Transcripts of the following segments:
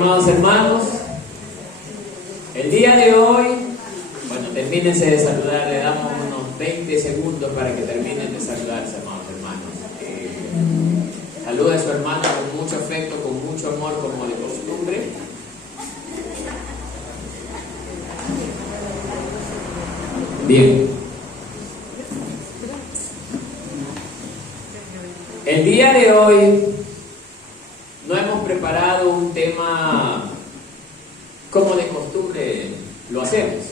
amados hermanos, el día de hoy, termínense de saludar, le damos unos 20 segundos para que terminen de saludarse, amados hermanos. Saluda a su hermano con mucho afecto, con mucho amor, como de costumbre. Bien. El día de hoy no hemos preparado un tema como de costumbre lo hacemos.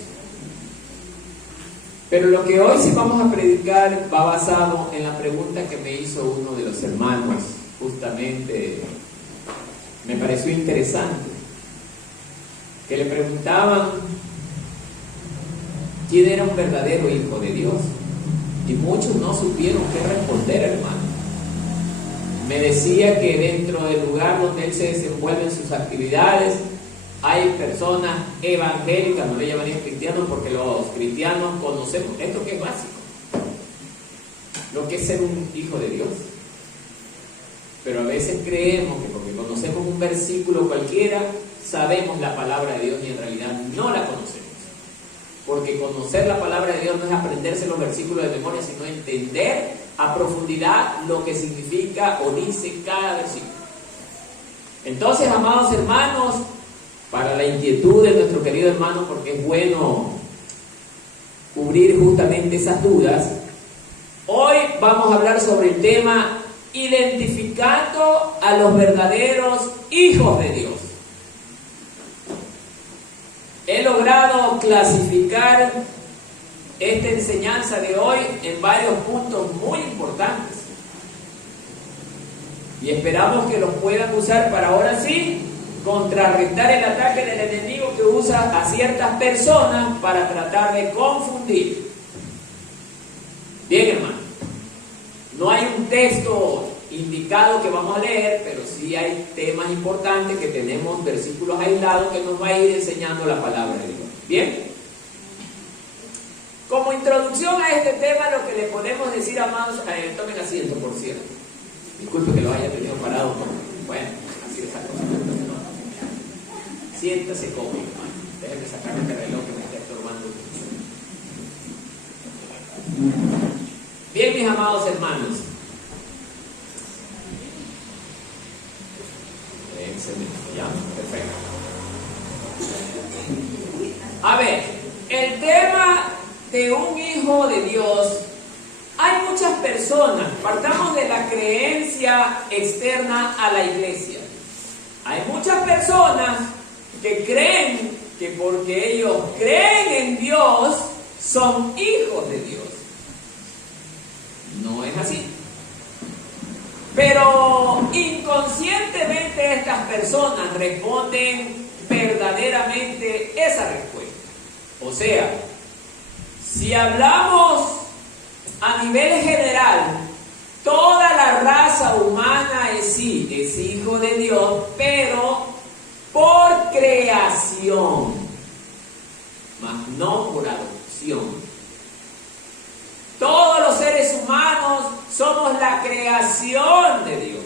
Pero lo que hoy sí vamos a predicar va basado en la pregunta que me hizo uno de los hermanos. Justamente me pareció interesante. Que le preguntaban quién era un verdadero hijo de Dios. Y muchos no supieron qué responder, hermano. Me decía que dentro del lugar donde él se desenvuelve en sus actividades hay personas evangélicas, no le llamarían cristianos porque los cristianos conocemos esto que es básico, lo que es ser un hijo de Dios. Pero a veces creemos que porque conocemos un versículo cualquiera, sabemos la palabra de Dios y en realidad no la conocemos. Porque conocer la palabra de Dios no es aprenderse los versículos de memoria, sino entender a profundidad lo que significa o dice cada versículo. Entonces, amados hermanos, para la inquietud de nuestro querido hermano, porque es bueno cubrir justamente esas dudas, hoy vamos a hablar sobre el tema identificando a los verdaderos hijos de Dios. He logrado clasificar esta enseñanza de hoy en varios puntos muy importantes y esperamos que los puedan usar para ahora sí contrarrestar el ataque del enemigo que usa a ciertas personas para tratar de confundir. Bien, hermano, no hay un texto indicado que vamos a leer, pero sí hay temas importantes que tenemos versículos aislados que nos va a ir enseñando la palabra de Dios. Bien, como introducción a este tema, lo que le podemos decir, amados, tomen asiento, por cierto. Disculpe que lo haya tenido parado, bueno, así es esa cosa. Siéntase cómodo, hermano. Déjeme sacar este reloj que me está estorbando mucho. Bien, mis amados hermanos. Excelente, ya, perfecto. A ver, el tema de un hijo de Dios. Hay muchas personas, partamos de la creencia externa a la iglesia. Hay muchas personas que creen que porque ellos creen en Dios, son hijos de Dios. No es así. Pero inconscientemente estas personas responden verdaderamente esa respuesta. O sea, si hablamos a nivel general, toda la raza humana es hijo de Dios, pero por creación, mas no por adopción. Todos los seres humanos somos la creación de Dios.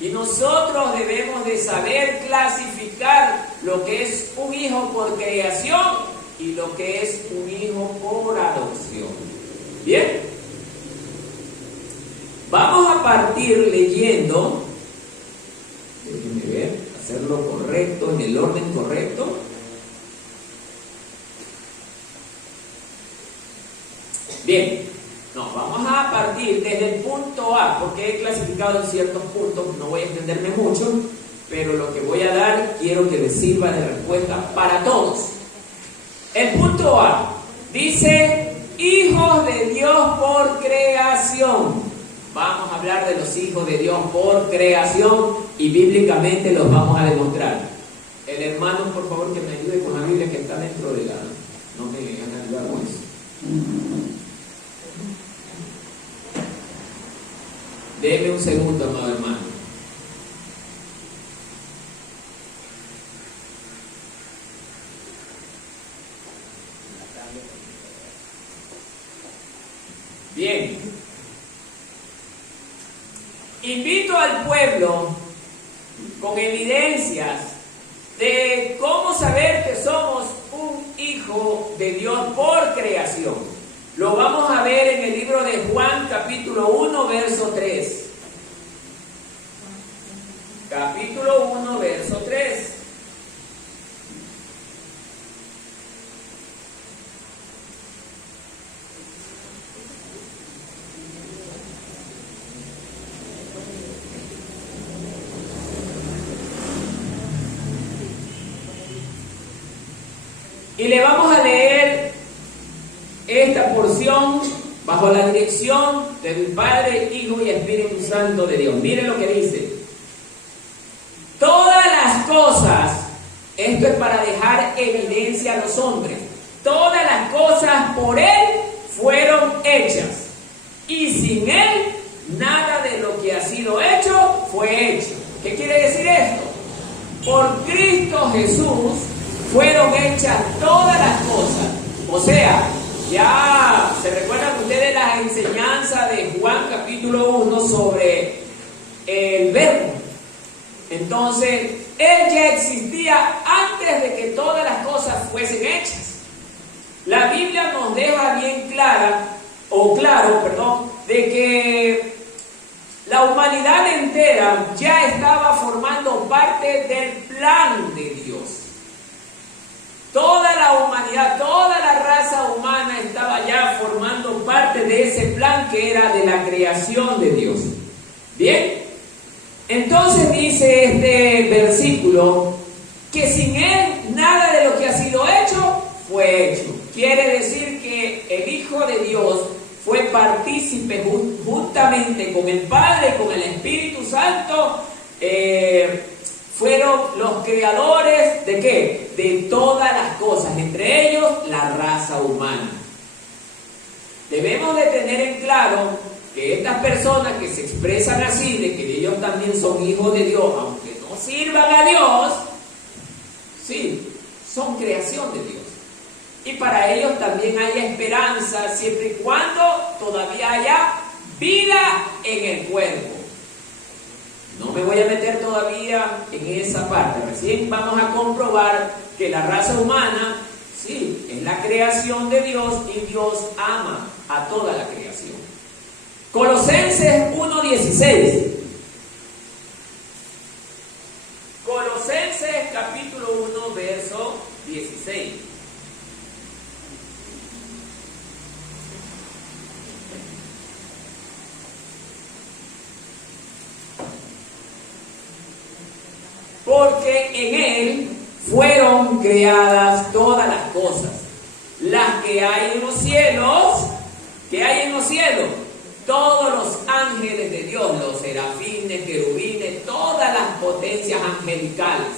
Y nosotros debemos de saber clasificar lo que es un hijo por creación y lo que es un hijo por adopción. Bien. Vamos a partir leyendo, déjenme ver, hacerlo correcto, en el orden correcto. Bien, vamos a partir desde el punto A, porque he clasificado en ciertos puntos, no voy a extenderme mucho, pero lo que voy a dar quiero que les sirva de respuesta para todos. El punto A dice, hijos de Dios por creación. Vamos a hablar de los hijos de Dios por creación y bíblicamente los vamos a demostrar. El hermano, por favor, que me ayude con la Biblia que está dentro de la... No me hagan ayudar con eso. Deme un segundo, amado hermano. Bien. Invito al pueblo con evidencias de cómo saber que somos un hijo de Dios por creación. Lo vamos a ver en el libro de Juan, capítulo 1, verso 3. Capítulo 1, verso 3. Y le vamos a leer esta porción bajo la dirección del Padre, Hijo y Espíritu Santo de Dios. Miren lo que dice. Todas las cosas, esto es para dejar evidencia a los hombres, todas las cosas por Él fueron hechas, y sin Él nada de lo que ha sido hecho fue hecho. ¿Qué quiere decir esto? Por Cristo Jesús fueron hechas todas las cosas. O sea, ya se recuerdan ustedes las enseñanzas de Juan capítulo 1 sobre el verbo. Entonces, Él ya existía antes de que todas las cosas fuesen hechas. La Biblia nos deja bien claro, de que la humanidad entera ya estaba formando parte del plan de Dios. Toda la humanidad, toda la raza humana estaba ya formando parte de ese plan que era de la creación de Dios. Bien, entonces dice este versículo que sin Él nada de lo que ha sido hecho fue hecho. Quiere decir que el Hijo de Dios fue partícipe juntamente con el Padre, con el Espíritu Santo, fueron los creadores ¿de qué? De todas las cosas, entre ellos la raza humana. Debemos de tener en claro que estas personas que se expresan así, de que ellos también son hijos de Dios, aunque no sirvan a Dios, sí, son creación de Dios. Y para ellos también hay esperanza, siempre y cuando todavía haya vida en el cuerpo. No me voy a meter todavía en esa parte. Recién vamos a comprobar que la raza humana, sí, es la creación de Dios y Dios ama a toda la creación. Colosenses 1:16. Colosenses capítulo 1, verso 16. Porque en Él fueron creadas todas las cosas, las que hay en los cielos. ¿Qué hay en los cielos? Todos los ángeles de Dios, los serafines, querubines, todas las potencias angelicales.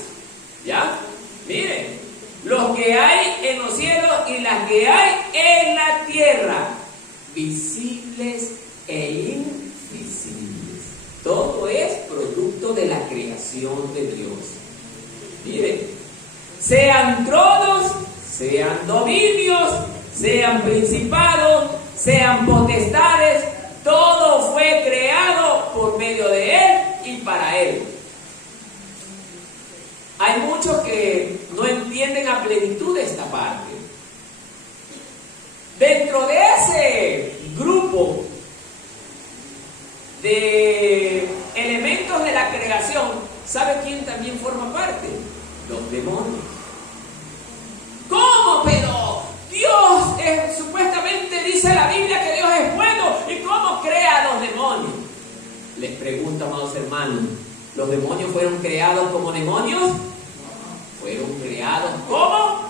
¿Ya? Miren, los que hay en los cielos y las que hay en la tierra, visibles e invisibles. Todo es producto de la creación de Dios. Miren, sean tronos, sean dominios, sean principados, sean potestades, todo fue creado por medio de Él y para Él. Hay muchos que no entienden a plenitud esta parte. Dentro de ese grupo de elementos de la creación, ¿sabe quién también forma parte? Los demonios. ¿Cómo? Pero Dios supuestamente dice la Biblia que Dios es bueno. ¿Y cómo crea a los demonios? Les pregunto, amados hermanos, ¿los demonios fueron creados como demonios? Fueron creados como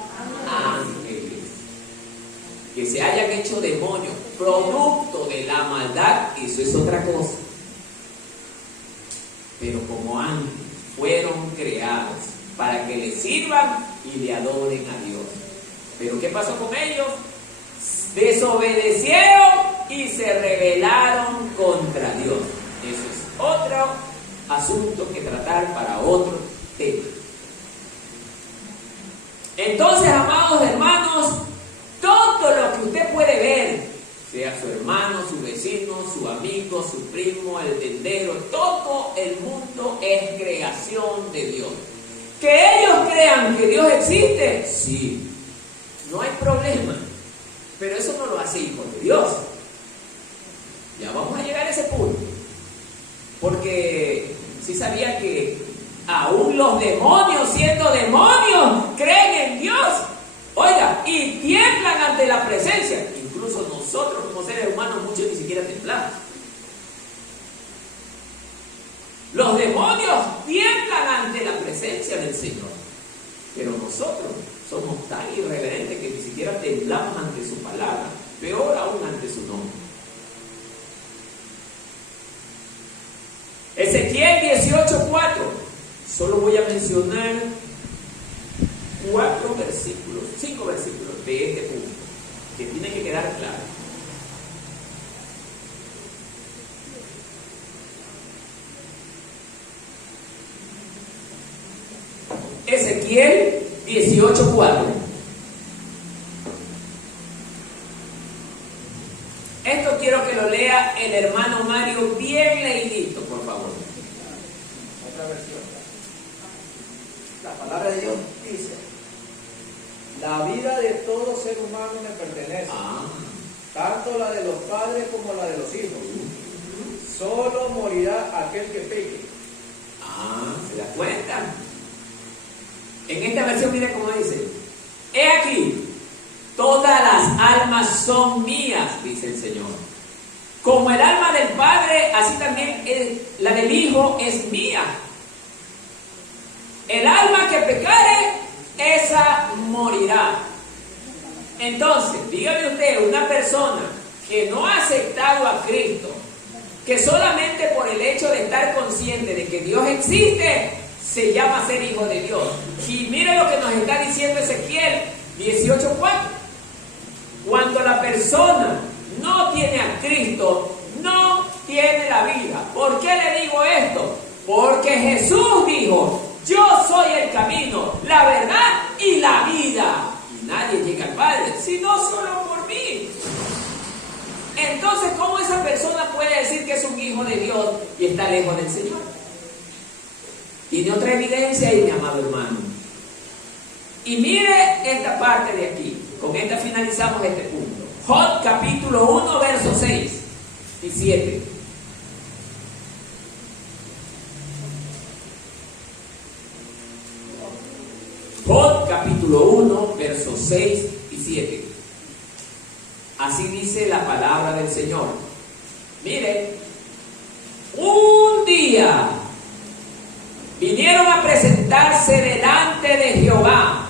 ángeles. Que se hayan hecho demonios producto de la maldad, eso es otra cosa. Pero como ángeles fueron creados para que le sirvan y le adoren a Dios. Pero ¿qué pasó con ellos? Desobedecieron y se rebelaron contra Dios. Eso es otro asunto que tratar para otro tema. Entonces, amados hermanos, todo lo que usted puede ver, sea su hermano, su vecino, su su amigo, su primo, el tendero, todo el mundo es creación de Dios. ¿Que ellos crean que Dios existe? Sí, no hay problema, pero eso no lo hace hijo de Dios. Ya vamos a llegar a ese punto, porque sí sabía que aún los demonios, siendo demonios, creen en Dios. Oiga, y tiemblan ante la presencia. Incluso nosotros como seres humanos, muchos ni siquiera temblamos. Los demonios tiemblan ante la presencia del Señor. Pero nosotros somos tan irreverentes que ni siquiera temblamos ante su palabra, peor aún ante su nombre. Ezequiel 18:4. Solo voy a mencionar 5 versículos de este punto, que tiene que quedar claro. Ezequiel 18:4. Esto quiero que lo lea el hermano Mario bien leidito, por favor. Otra versión. La palabra de Dios dice: la vida de todo ser humano me pertenece, tanto la de los padres como la de los hijos. Solo morirá aquel que peque. ¿Se da cuenta? En esta versión, mire cómo dice: he aquí, todas las almas son mías, dice el Señor. Como el alma del Padre, así también la del Hijo es mía. El alma que pecare, esa morirá. Entonces, dígame usted, una persona que no ha aceptado a Cristo, que solamente por el hecho de estar consciente de que Dios existe, se llama ser hijo de Dios. Y mire lo que nos está diciendo Ezequiel 18:4. Cuando la persona no tiene a Cristo, no tiene la vida. ¿Por qué le digo esto? Porque Jesús dijo: yo soy el camino, la verdad y la vida. Y nadie llega al Padre, sino solo por mí. Entonces, ¿cómo esa persona puede decir que es un hijo de Dios y está lejos del Señor? Tiene otra evidencia ahí, mi amado hermano. Y mire esta parte de aquí. Con esta finalizamos este punto. Job capítulo 1, versos 6 y 7. Job capítulo 1, versos 6 y 7. Así dice la palabra del Señor. Mire, un día vinieron a presentarse delante de Jehová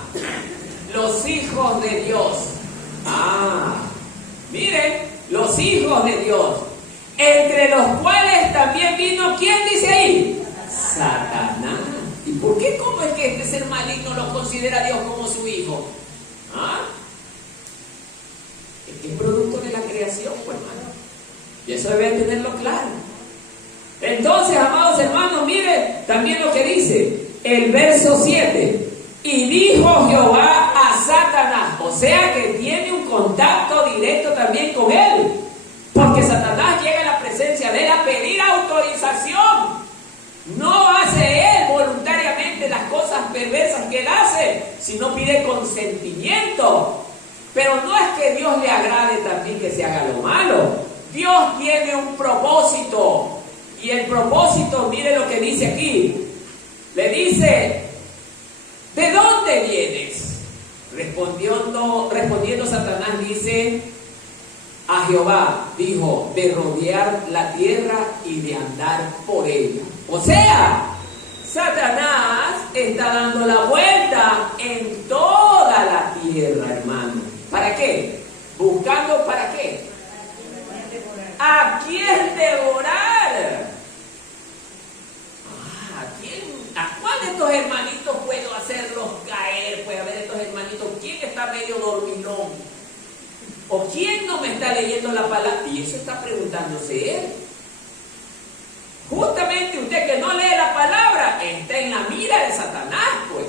los hijos de Dios. Miren, los hijos de Dios, entre los cuales también vino, ¿quién dice ahí? Satanás. ¿Y por qué? ¿Cómo es que este ser maligno lo considera Dios como su hijo? Es que es producto de la creación, pues, hermano. Y eso debe tenerlo claro. Entonces, amados hermanos, mire también lo que dice el verso 7. Y dijo Jehová a Satanás, o sea que tiene un contacto directo también con él, porque Satanás llega a la presencia de él a pedir autorización. No hace él voluntariamente las cosas perversas que él hace, sino pide consentimiento. Pero no es que Dios le agrade también que se haga lo malo. Dios tiene un propósito. Y el propósito, mire lo que dice aquí. Le dice: ¿de dónde vienes? Respondiendo Satanás dice a Jehová, dijo: de rodear la tierra y de andar por ella. O sea, Satanás está dando la vuelta en toda la tierra, hermano. ¿Para qué? Buscando, ¿para qué? ¿A quién devorar? ¿A cuál de estos hermanitos puedo hacerlos caer? Pues a ver, estos hermanitos, ¿quién está medio dormilón? ¿O quién no me está leyendo la palabra? Y eso está preguntándose él. Justamente usted que no lee la palabra está en la mira de Satanás, pues.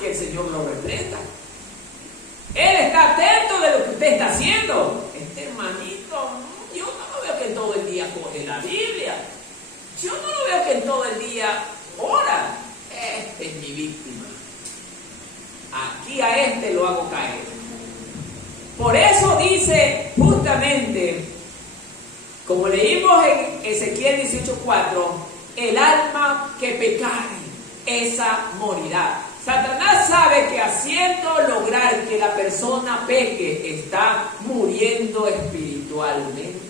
Que el Señor lo reprenda. Él está atento de lo que usted está haciendo. Este hermanito, yo no lo veo coge la Biblia. Yo no lo veo que en todo el día ora. Este es mi víctima. Aquí a este lo hago caer. Por eso dice justamente, como leímos en Ezequiel 18:4, el alma que pecare, esa morirá. Satanás sabe que haciendo lograr que la persona peque, está muriendo espiritualmente.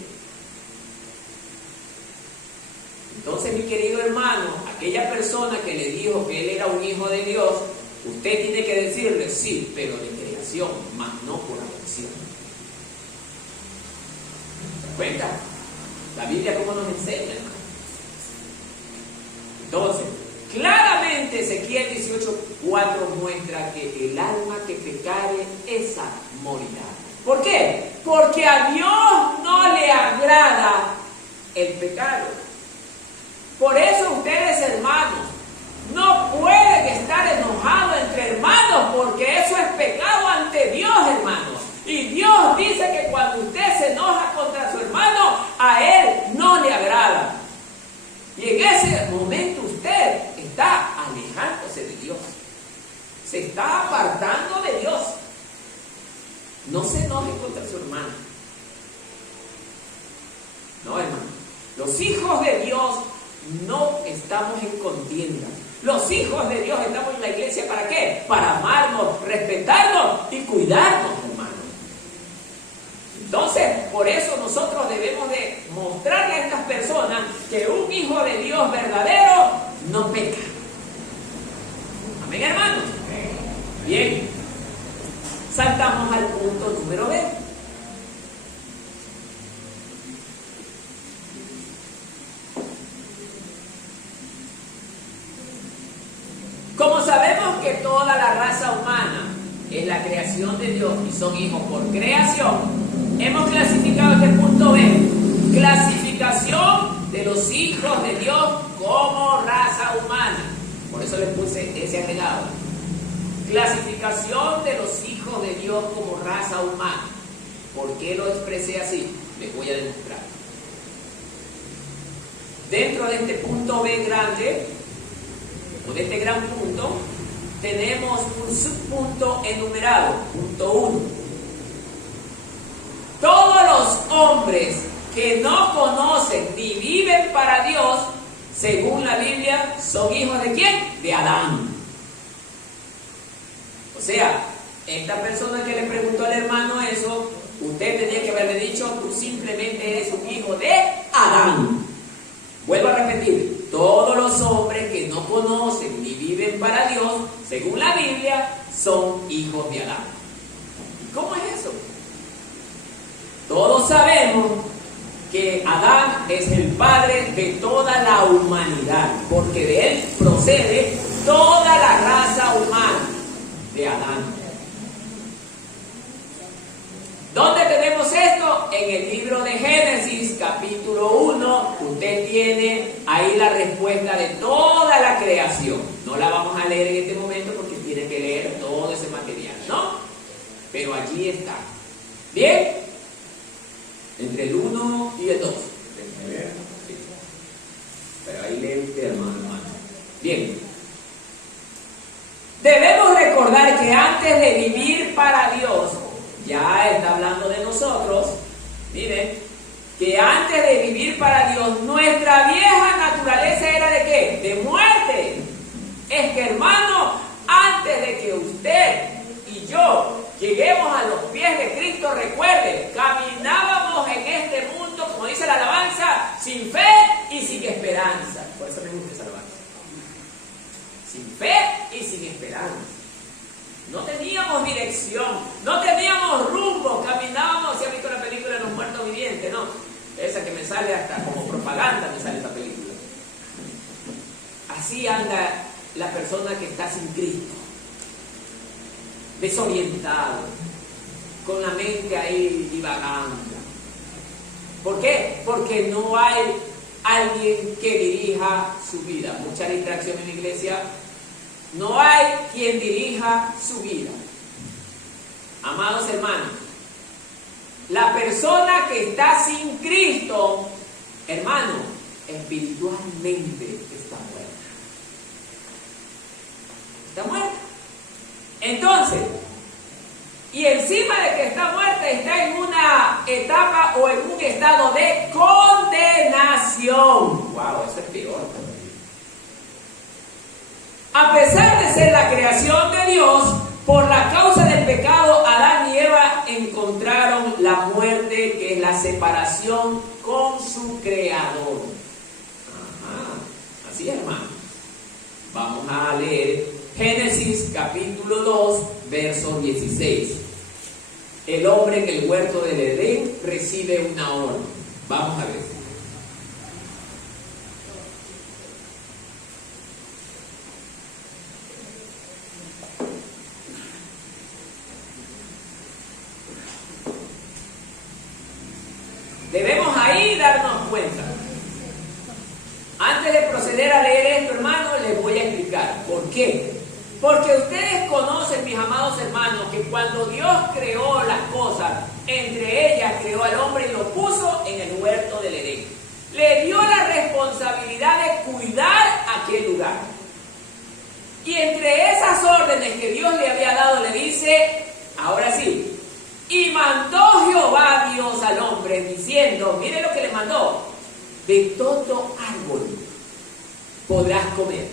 Entonces, mi querido hermano, aquella persona que le dijo que él era un hijo de Dios, usted tiene que decirle, sí, pero de creación, más no por adopción. ¿Se da cuenta? La Biblia cómo nos enseña, hermano. Entonces, claramente Ezequiel 18:4 muestra que el alma que pecare, esa morirá. ¿Por qué? Porque a Dios no le agrada el pecado. Por eso ustedes, hermanos, no pueden estar enojados entre hermanos, porque eso es pecado ante Dios, hermanos. Y Dios dice que cuando usted se enoja contra su hermano, a él no le agrada. Y en ese momento usted está alejándose de Dios. Se está apartando de Dios. No se enoje contra su hermano. No, hermano. Los hijos de Dios no estamos en contienda. Los hijos de Dios estamos en la iglesia, ¿para qué? Para amarnos, respetarnos y cuidarnos, hermano. Entonces, por eso nosotros debemos de mostrarle a estas personas que un hijo de Dios verdadero no peca. Amén, hermanos. Bien. Saltamos al punto número B. Como sabemos que toda la raza humana es la creación de Dios y son hijos por creación, hemos clasificado este punto B, clasificación de los hijos de Dios como raza humana. Por eso le puse ese agregado. Clasificación de los hijos de Dios como raza humana. ¿Por qué lo expresé así? Les voy a demostrar. Dentro de este punto B grande, con este gran punto, tenemos un subpunto enumerado, punto 1. Todos los hombres que no conocen ni viven para Dios, según la Biblia, son hijos ¿de quién? De Adán. O sea, esta persona que le preguntó al hermano eso, usted tenía que haberle dicho, tú simplemente eres un hijo de Adán. Vuelvo a repetir, todos los hombres que no conocen ni viven para Dios, según la Biblia, son hijos de Adán. ¿Y cómo es eso? Todos sabemos que Adán es el padre de toda la humanidad, porque de él procede toda la raza humana, de Adán. ¿Dónde tenemos esto? En el libro de Génesis, capítulo 1, usted tiene ahí la respuesta de toda la creación. No la vamos a leer en este momento porque tiene que leer todo ese material, ¿no? Pero allí está. ¿Bien? Entre el 1 y el 2. Sí. Pero ahí lee usted, hermano. Bien. Debemos recordar que antes de vivir para Dios, ya está hablando de nosotros, miren, que antes de vivir para Dios, nuestra vieja naturaleza era ¿de qué? De muerte. Es que, hermano, antes de que usted y yo lleguemos a los pies de Cristo, recuerde, caminábamos en este mundo, como dice la alabanza, sin fe y sin esperanza. Por eso me gusta esa alabanza. Sin fe y sin esperanza. No teníamos dirección, no teníamos rumbo, caminábamos. ¿Se ha visto la película de los muertos vivientes, no? Esa que me sale hasta como propaganda, me sale esa película. Así anda la persona que está sin Cristo, desorientado, con la mente ahí divagando. ¿Por qué? Porque no hay alguien que dirija su vida. Mucha distracción en la iglesia. No hay quien dirija su vida. Amados hermanos, la persona que está sin Cristo hermano, espiritualmente está muerta. Está muerta. Entonces, y encima de que está muerta, está en una etapa o en un estado de condenación. Wow, eso es peor. A pesar de ser la creación de Dios, por la causa del pecado, Adán y Eva encontraron la muerte, que es la separación con su Creador. Ajá, así es, hermano. Vamos a leer Génesis capítulo 2, verso 16. El hombre en el huerto del Edén recibe una orden. Vamos a ver. Debemos ahí darnos cuenta. Antes de proceder a leer esto, hermanos, les voy a explicar por qué. Porque ustedes conocen, mis amados hermanos, que cuando Dios creó las cosas, entre ellas creó al hombre y lo puso en el huerto del Edén. Le dio la responsabilidad de cuidar aquel lugar. Y entre esas órdenes que Dios le había dado, le dice, ahora sí, y mandó Jehová Dios al hombre diciendo, mire lo que le mandó, de todo árbol podrás comer.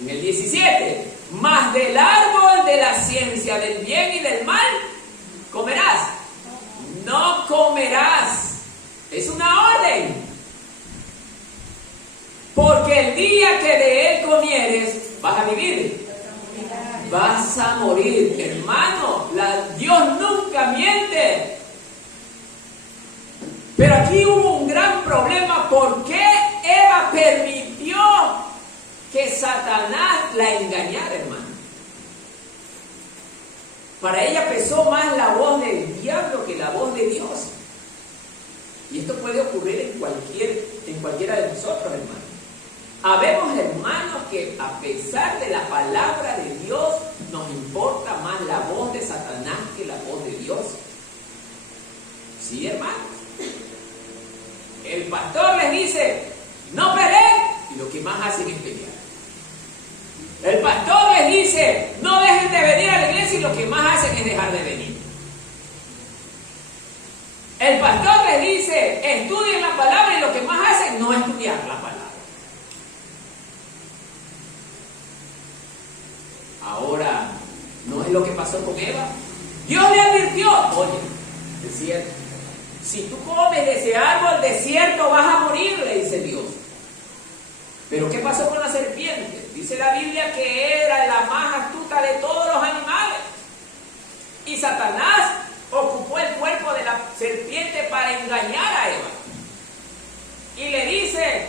En el 17, mas del árbol de la ciencia del bien y del mal comerás. No comerás. Es una orden. Porque el día que de él comieres, vas a vivir. Vas a morir, hermano. Dios nunca miente. Pero aquí hubo un gran problema. ¿Por qué Eva permitió que Satanás la engañara, hermano? Para ella pesó más la voz del diablo que la voz de Dios. Y esto puede ocurrir en cualquiera de nosotros, hermano. Habemos hermanos que a pesar de la palabra de Dios, nos importa más la voz de Satanás que la voz de Dios. Sí, hermanos. El pastor les dice, no peleen, y lo que más hacen es pelear. El pastor les dice, no dejen de venir a la iglesia, y lo que más hacen es dejar de venir. El pastor les dice, estudien la palabra, y lo que más hacen no estudiar la palabra. Ahora, ¿no es lo que pasó con Eva? Dios le advirtió, oye, es cierto, si tú comes de ese árbol, de cierto vas a morir, le dice Dios. Pero ¿qué pasó con la serpiente? Dice la Biblia que era la más astuta de todos los animales. Y Satanás ocupó el cuerpo de la serpiente para engañar a Eva. Y le dice,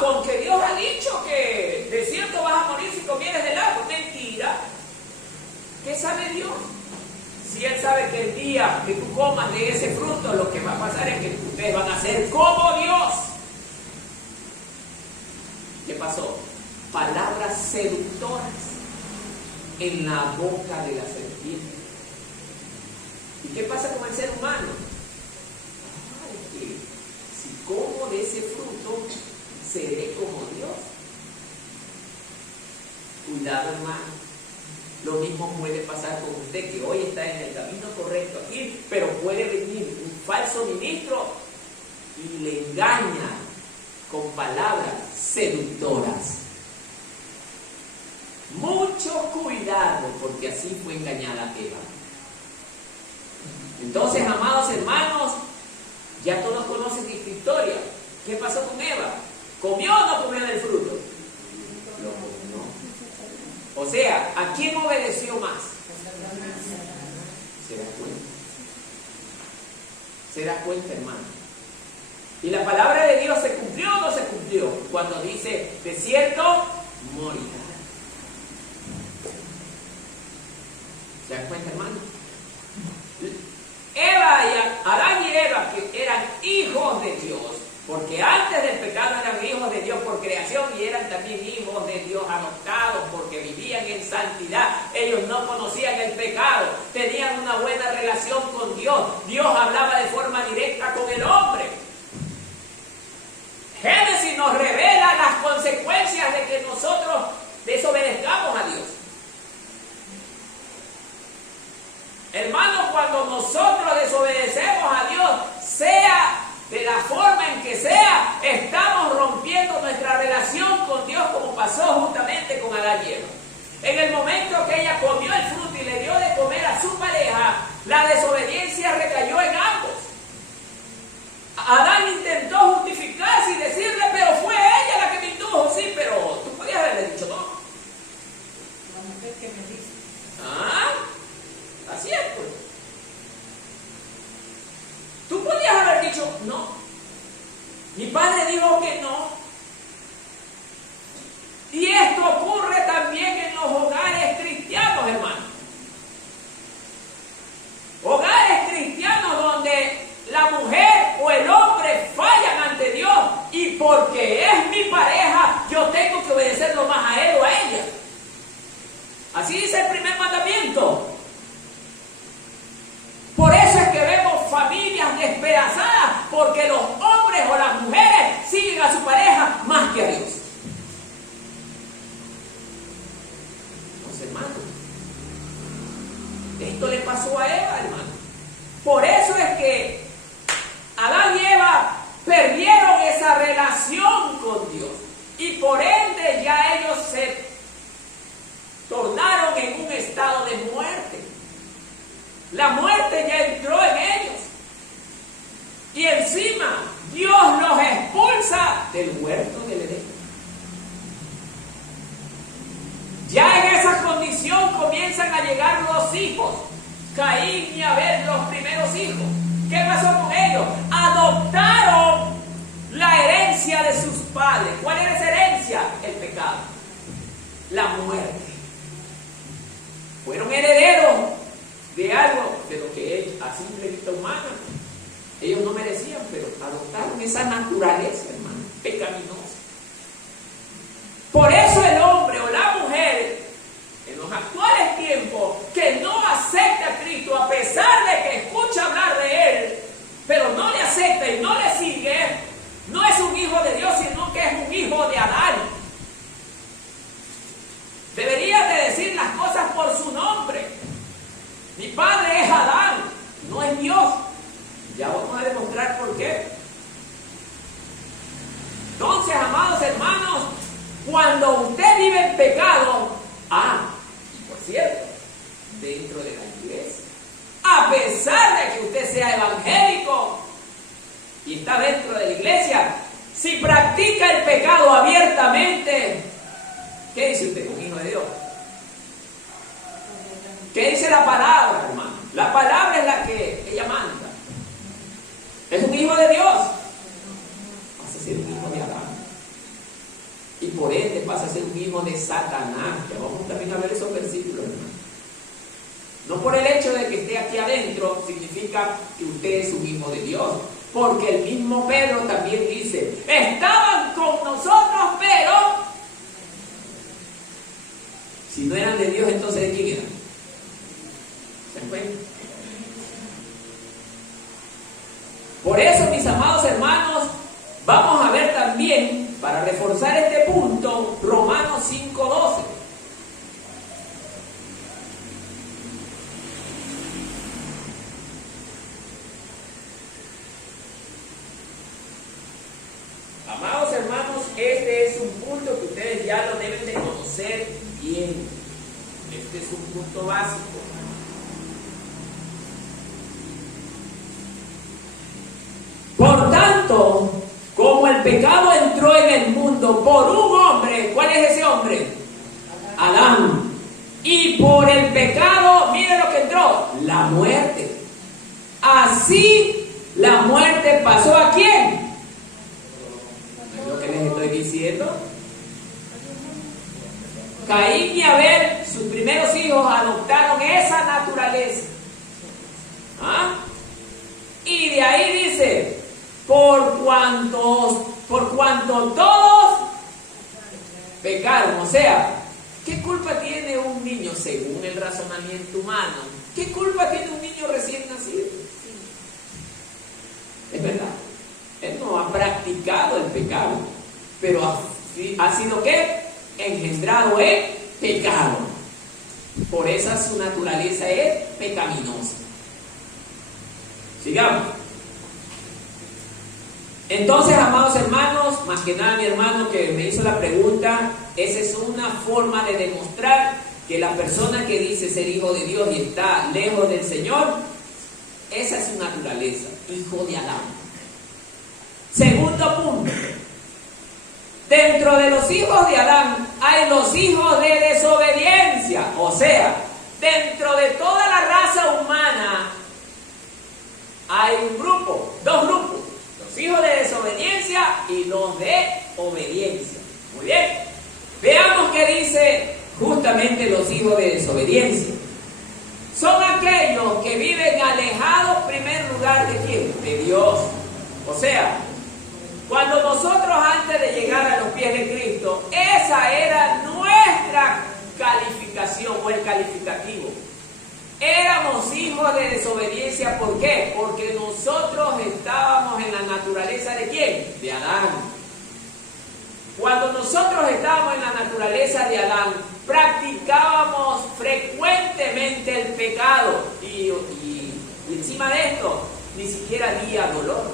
con que Dios ha dicho que de cierto vas a morir si comieres del árbol. Mentira. ¿Qué sabe Dios? Si Él sabe que el día que tú comas de ese fruto, lo que va a pasar es que ustedes van a ser como Dios. ¿Qué pasó? Palabras seductoras en la boca de la serpiente. ¿Y qué pasa con el ser humano? Que si como de ese fruto, seré como Dios. Cuidado, hermano. Lo mismo puede pasar con usted, que hoy está en el camino correcto aquí, pero puede venir un falso ministro y le engaña con palabras seductoras. Mucho cuidado, porque así fue engañada Eva. Entonces, amados hermanos, ya todos conocen esta historia. ¿Qué pasó con Eva? ¿Comió o no comió del fruto? Lo comió. O sea, ¿a quién obedeció más? ¿Se da cuenta? ¿Se da cuenta, hermano? ¿Y la palabra de Dios se cumplió o no se cumplió? Cuando dice, de cierto, morirá. ¿Se da cuenta, hermano? Adán y Eva, que eran hijos de Dios, porque antes del pecado eran hijos de Dios por creación y eran también hijos de Dios adoptados porque vivían en santidad. Ellos no conocían el pecado, tenían una buena relación con Dios. Dios hablaba de forma directa con el hombre. Génesis nos revela las consecuencias de que nosotros desobedezcamos a Dios. Hermanos, cuando nosotros desobedecemos a Dios, sea de la forma en que sea, estamos rompiendo nuestra relación con Dios, como pasó justamente con Adán y Eva. En el momento que ella comió el fruto y le dio de comer a su pareja, la desobediencia recayó en ambos. Adán intentó justificarse y decirle, pero fue ella la que me indujo. Sí, pero tú podías haberle dicho no. La mujer que me dice. Así es, pues. Tú podías haber dicho no. Mi padre dijo que no. Y esto ocurre también en los hogares cristianos, hermanos. Hogares cristianos donde la mujer o el hombre fallan ante Dios y porque es mi pareja, yo tengo que obedecerlo más a él o a ella. Así dice el primer mandamiento. Por eso es que vemos familias despedazadas, porque los hombres o las mujeres siguen a su pareja más que a Dios. Entonces, hermano, esto le pasó a Eva, hermano. Por eso es que Adán y Eva perdieron esa relación con Dios. Y por ende ya ellos se tornaron en un estado de muerte. La muerte ya entró en ellos. Y encima Dios los expulsa del huerto del Edén. Ya en esa condición comienzan a llegar los hijos. Caín y Abel, los primeros hijos. ¿Qué pasó con ellos? Adoptaron la herencia de sus padres. ¿Cuál era esa herencia? El pecado, la muerte. Fueron herederos de algo de lo que es a simple vista humana ellos no merecían, pero adoptaron esa naturaleza, hermano, pecaminosa. Por eso el hombre o la mujer en los actuales tiempos que no acepta a Cristo, a pesar de que escucha hablar de Él, pero no le acepta y no le sigue, no es un hijo de Dios, sino que es un hijo de Adán. Debería de decir las cosas por su nombre. Mi padre es Adán, no es Dios. Ya vamos a demostrar por qué. Entonces, amados hermanos, cuando usted vive en pecado, y por cierto, dentro de la iglesia, a pesar de que usted sea evangélico y está dentro de la iglesia, si practica el pecado abiertamente, ¿qué dice usted? Un hijo de Dios. ¿Qué dice la palabra, hermano? La palabra es la que ella manda. Es un hijo de Dios. Pasa a ser un hijo de Adán. Y por ende pasa a ser un hijo de Satanás. Ya vamos también a ver esos versículos, hermano. No por el hecho de que esté aquí adentro significa que usted es un hijo de Dios. Porque el mismo Pedro también dice, estaban con nosotros, pero si no eran de Dios, entonces ¿de quién eran? ¿Se dan cuenta? Por eso, mis amados hermanos, vamos a ver también, para reforzar este punto, Romanos 5:12. Amados hermanos, este es un punto que ustedes ya lo deben de conocer bien. Este es un punto básico. Por tanto, como el pecado entró en el mundo por un hombre, ¿cuál es ese hombre? Adán. Y por el pecado, miren lo que entró, la muerte. Así la muerte pasó ¿a quién? ¿Es lo que les estoy diciendo? Caín y Abel, sus primeros hijos, adoptaron esa naturaleza. Y de ahí dice, por cuanto todos pecaron. O sea, ¿qué culpa tiene un niño, según el razonamiento humano? ¿Qué culpa tiene un niño recién nacido? Es verdad, él no ha practicado el pecado. pero ha sido ¿qué? Engendrado en pecado. Por eso su naturaleza es pecaminosa. Sigamos. Entonces, amados hermanos, más que nada mi hermano que me hizo la pregunta, esa es una forma de demostrar que la persona que dice ser hijo de Dios y está lejos del Señor, esa es su naturaleza, hijo de Adán. Segundo punto, dentro de los hijos de Adán hay los hijos de desobediencia, o sea, dentro de toda la raza humana hay un grupo, dos grupos, los hijos de desobediencia y los de obediencia. Muy bien, veamos qué dice justamente los hijos de desobediencia. Son aquellos que viven alejados, en primer lugar, ¿de quién? De Dios. O sea, cuando nosotros antes de llegar a los pies de Cristo, esa era nuestra calificación o el calificativo. Éramos hijos de desobediencia. ¿Por qué? Porque nosotros estábamos en la naturaleza ¿de quién? De Adán. Cuando nosotros estábamos en la naturaleza de Adán, practicábamos frecuentemente el pecado y encima de esto, ni siquiera había dolor.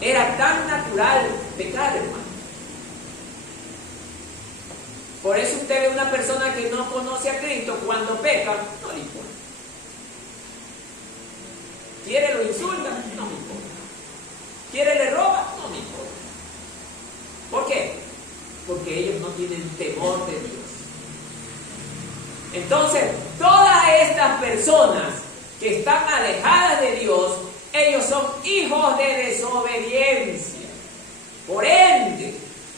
Era tan natural pecar, hermano. Por eso usted ve una persona que no conoce a Cristo, cuando peca, no le importa. ¿Quiere lo insulta? No me importa. ¿Quiere le roba? No me importa. ¿Por qué? Porque ellos no tienen temor de Dios. Entonces, todas estas personas que están alejadas de Dios, ellos son hijos de desobediencia. Por ende,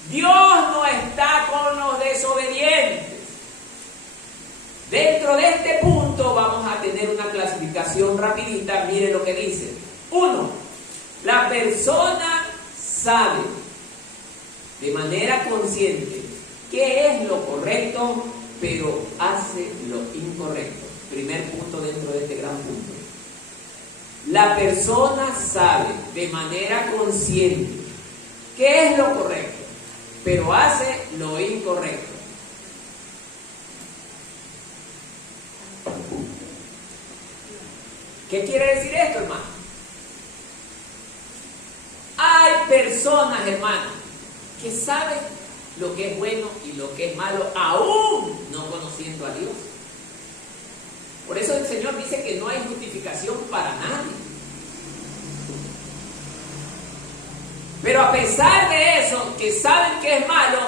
Dios no está con los desobedientes. Dentro de este punto vamos a tener una clasificación rapidita. Mire lo que dice. 1. La persona sabe de manera consciente qué es lo correcto, pero hace lo incorrecto. Primer punto dentro de este gran punto. La persona sabe de manera consciente qué es lo correcto, pero hace lo incorrecto. ¿Qué quiere decir esto, hermano? Hay personas, hermano, que saben lo que es bueno y lo que es malo, aún no conociendo a Dios. Por eso el Señor dice que no hay justificación para nadie. Pero a pesar de eso, que saben que es malo,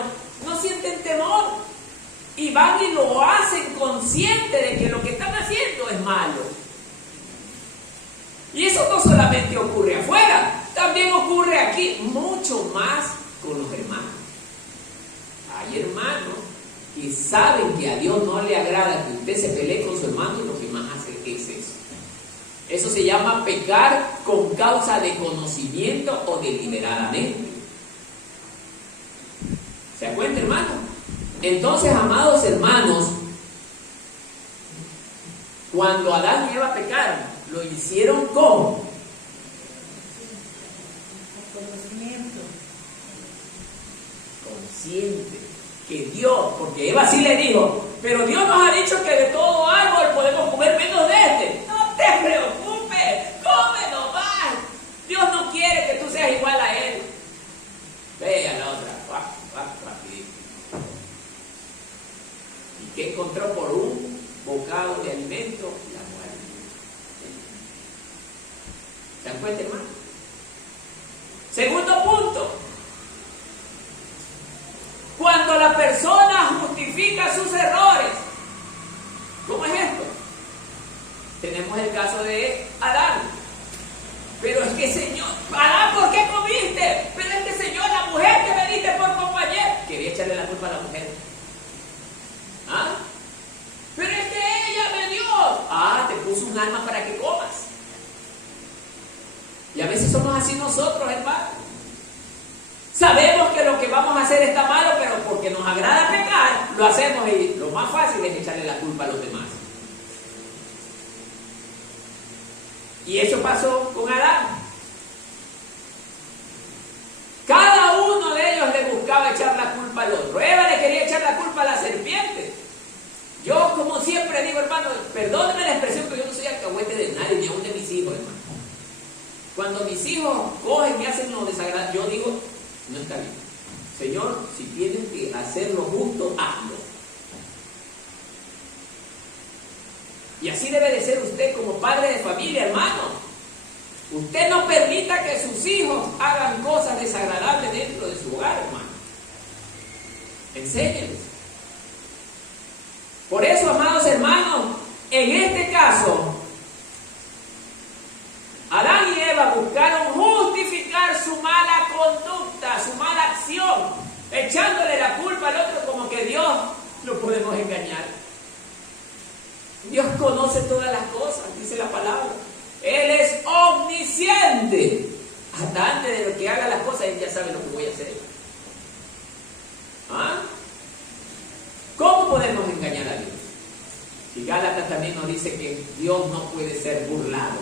no sienten temor. Y van y lo hacen consciente de que lo que están haciendo es malo. Y eso no solamente ocurre afuera, también ocurre aquí, mucho más con los hermanos. Hay hermanos que saben que a Dios no le agrada que usted se pelee con su hermano y lo que más hace es eso. Eso se llama pecar con causa de conocimiento o deliberadamente. ¿Se da cuenta, hermano? Entonces, amados hermanos, cuando Adán y Eva pecaron, lo hicieron ¿cómo? Consciente. Que Dios, porque Eva sí le dijo, pero Dios nos ha dicho que de todo árbol podemos comer menos de este. No te preocupes, come nomás. Dios no quiere que tú seas igual a Él. Ve a la otra, rapidito. ¿Y qué encontró por un bocado de alimento? La muerte. ¿Se dan cuenta, hermano? Segundo punto. Cuando la persona justifica sus errores. ¿Cómo es esto? Tenemos el caso de Adán. Pero es que Señor, Adán, ¿por qué comiste? Pero es que Señor, la mujer que me diste por compañera. Quería echarle la culpa a la mujer. ¿Ah? Pero es que ella me dio. Ah, te puso un arma para que comas. Y a veces somos así nosotros, hermano. Sabemos que lo que vamos a hacer está malo, pero porque nos agrada pecar, lo hacemos y lo más fácil es echarle la culpa a los demás. Y eso pasó con Adán. Cada uno de ellos le buscaba echar perdónenme la expresión, pero yo no soy alcahuete de nadie, ni aún de mis hijos, hermano. Cuando mis hijos cogen y hacen lo desagradable, yo digo, no está bien. Señor, si tienes que hacer lo justo, hazlo. Y así debe de ser usted como padre de familia, hermano. Usted no permita que sus hijos hagan cosas desagradables dentro de su hogar, hermano. Enséñenles. Por eso, amados hermanos, en este caso, Adán y Eva buscaron justificar su mala conducta, su mala acción, echándole la culpa al otro como que Dios lo podemos engañar. Dios conoce todas las cosas, dice la palabra. Él es omnisciente. Hasta antes de que haga las cosas, Él ya sabe lo que voy a hacer. ¿Ah? ¿Cómo podemos engañar a Dios? Y Gálatas también nos dice que Dios no puede ser burlado.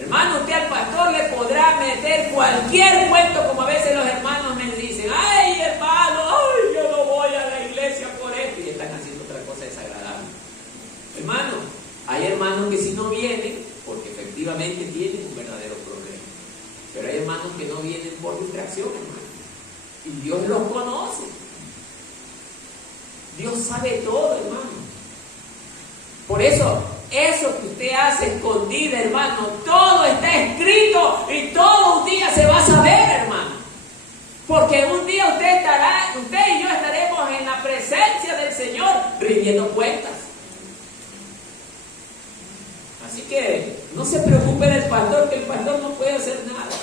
Hermano, usted al pastor le podrá meter cualquier cuento, como a veces los hermanos me dicen, ay hermano, ay, yo no voy a la iglesia por esto, y están haciendo otra cosa desagradable. Hermano, hay hermanos que si no vienen, porque efectivamente tienen un verdadero problema, pero hay hermanos que no vienen por distracción, hermano, y Dios los conoce. Dios sabe todo, hermano. Por eso que usted hace escondida, hermano, todo está escrito y todo un día se va a saber, hermano. Porque un día usted y yo estaremos en la presencia del Señor rindiendo cuentas. Así que no se preocupe del pastor, que el pastor no puede hacer nada.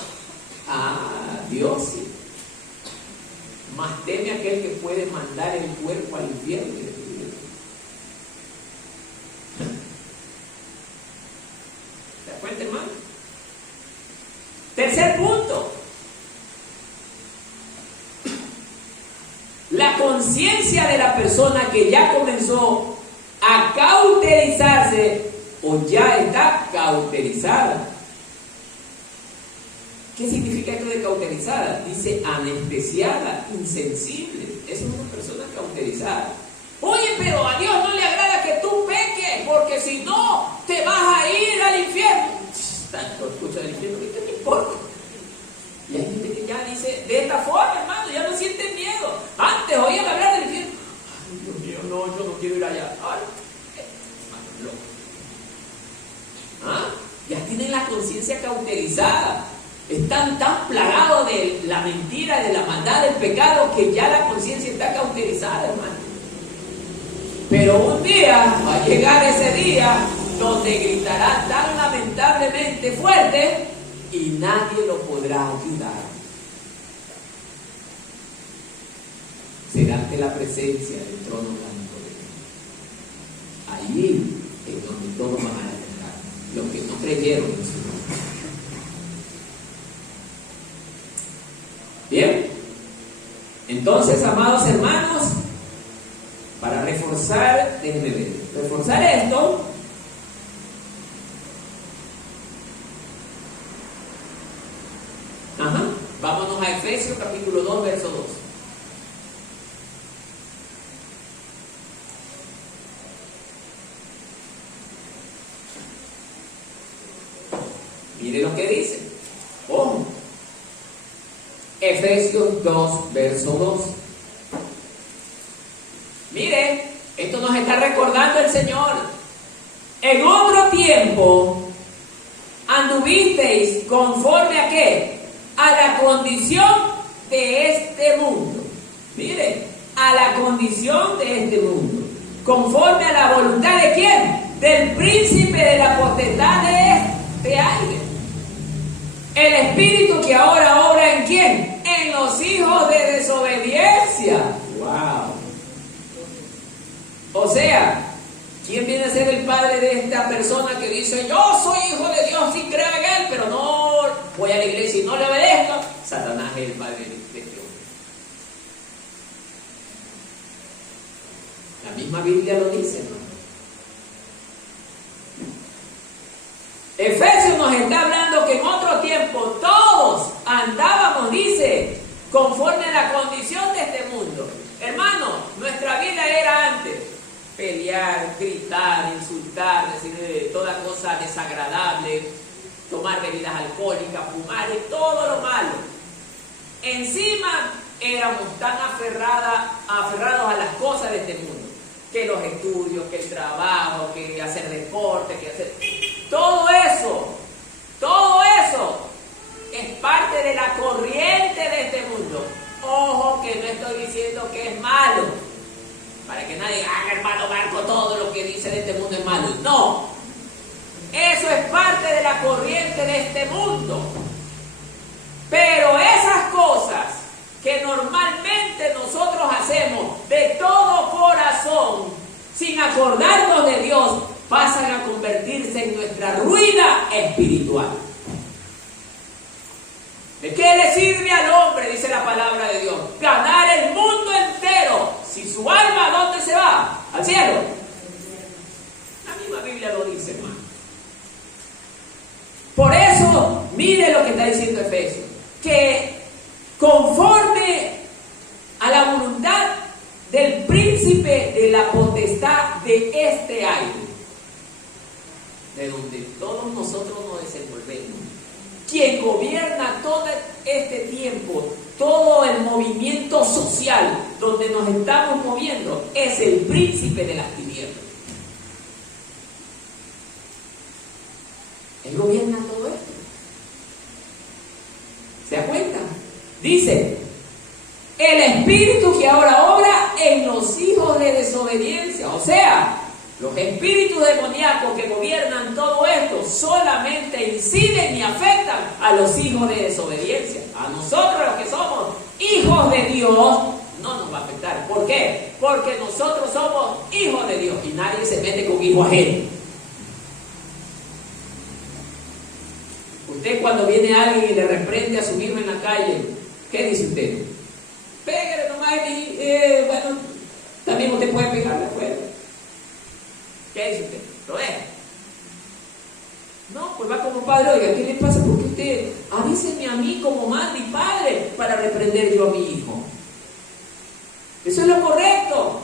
Ah, Dios sí. Más teme aquel que puede mandar el cuerpo al infierno. ¿Se da cuenta, hermano? Tercer punto. La conciencia de la persona que ya comenzó a cauterizarse o ya está cauterizada. ¿Qué significa esto de cauterizada? Dice anestesiada, insensible. Esa es una persona cauterizada. Oye, pero a Dios no le agrada que tú peques, porque si no, te vas a ir al infierno. Tanto escucha del infierno, ¿qué te importa? Y hay gente que ya dice de esta forma, hermano, ya no sienten miedo. Antes oían hablar del infierno. Ay, Dios mío, no, yo no quiero ir allá. Ay, loco. ¿Ah? Ya tienen la conciencia cauterizada. Están tan plagados de la mentira, de la maldad, del pecado, que ya la conciencia está cauterizada, hermano. Pero un día va a llegar ese día donde gritará tan lamentablemente fuerte y nadie lo podrá ayudar. Será ante la presencia del trono blanco de Dios. Allí es donde todos van a entrar, los que no creyeron en su nombre. Bien, entonces, amados hermanos, para reforzar, déjenme ver, reforzar esto, vámonos a Efesios capítulo 2, verso 2. Mire lo que dice. Ojo. Efesios 2, verso 2. Mire, esto nos está recordando el Señor. En otro tiempo anduvisteis conforme a ¿qué? A la condición de este mundo. Mire, a la condición de este mundo. Conforme a la voluntad de ¿quién? Del príncipe de la potestad de este aire. El espíritu que ahora obra ¿en quién? En los hijos de desobediencia. ¡Wow! O sea, ¿quién viene a ser el padre de esta persona que dice, yo soy hijo de Dios y creo en Él, pero no voy a la iglesia y no le obedezco? Satanás es el padre de este hombre. La misma Biblia lo dice, ¿no? Efesios nos está hablando que en otro tiempo todos andábamos, dice, conforme a la condición de este mundo. Hermano, nuestra vida era antes pelear, gritar, insultar, decir toda cosa desagradable, tomar bebidas alcohólicas, fumar y todo lo malo. Encima éramos tan aferrados a las cosas de este mundo, que los estudios, que el trabajo, que hacer deporte, que hacer... Todo eso es parte de la corriente de este mundo. Ojo que no estoy diciendo que es malo, para que nadie diga, hermano Marco, todo lo que dice de este mundo es malo. No, eso es parte de la corriente de este mundo. Pero esas cosas que normalmente nosotros hacemos de todo corazón, sin acordarnos de Dios, pasan a convertirse en nuestra ruina espiritual. ¿De qué le sirve al hombre, dice la palabra de Dios, ganar el mundo entero si su alma, ¿a dónde se va? ¿Al cielo? La misma Biblia lo dice, hermano. Por eso, mire lo que está diciendo Efesios, que conforme a la voluntad del príncipe de la potestad de este aire, de donde todos nosotros nos desenvolvemos, quien gobierna todo este tiempo, todo el movimiento social donde nos estamos moviendo, es el príncipe de las tinieblas. Él gobierna todo esto. ¿Se da cuenta? Dice, el espíritu que ahora obra en los hijos de desobediencia, o sea, los espíritus demoníacos que gobiernan todo esto solamente inciden y afectan a los hijos de desobediencia. A nosotros, los que somos hijos de Dios, no nos va a afectar. ¿Por qué? Porque nosotros somos hijos de Dios y nadie se mete con hijo ajeno. Usted, cuando viene alguien y le reprende a su hijo en la calle, ¿qué dice usted? Pégale nomás y bueno, también usted puede pegarle afuera. ¿Qué dice usted? ¿Lo deja? No, pues va como padre. Oiga, ¿qué le pasa? Porque usted avíseme a mí como madre y padre para reprender yo a mi hijo. Eso es lo correcto.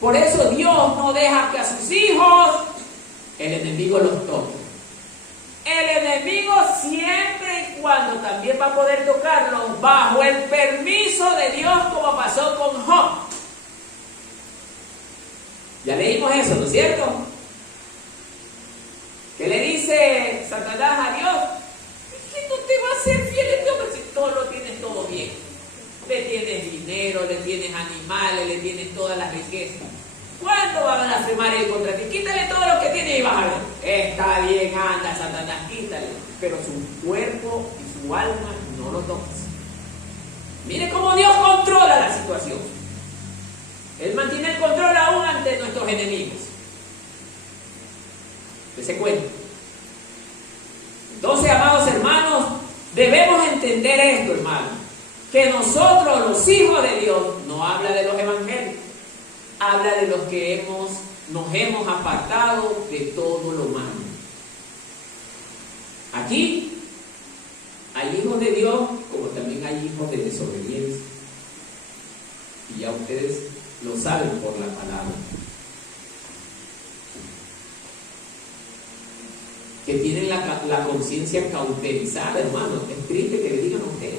Por eso Dios no deja que a sus hijos el enemigo los toque. El enemigo siempre y cuando también va a poder tocarlos bajo el permiso de Dios, como pasó con Job. Ya leímos eso, ¿no es cierto? ¿Qué le dice Satanás a Dios? Es que no te va a ser fiel a Dios, pero si todo lo tienes todo bien. Le tienes dinero, le tienes animales, le tienes todas las riquezas. ¿Cuándo van a blasfemar él contra ti? Quítale todo lo que tiene y vas a ver. Está bien, anda, Satanás, quítale. Pero su cuerpo y su alma no lo tocas. Mire cómo Dios controla la situación. Él mantiene el control aún ante nuestros enemigos. ¿Se cuenta? Entonces, amados hermanos, debemos entender esto, hermanos, que nosotros, los hijos de Dios, no habla de los evangélicos, habla de los que nos hemos apartado de todo lo malo. Aquí hay hijos de Dios, como también hay hijos de desobediencia. Y ya ustedes lo saben por la palabra. Que tienen la conciencia cauterizada, hermano. Es triste que le digan a usted.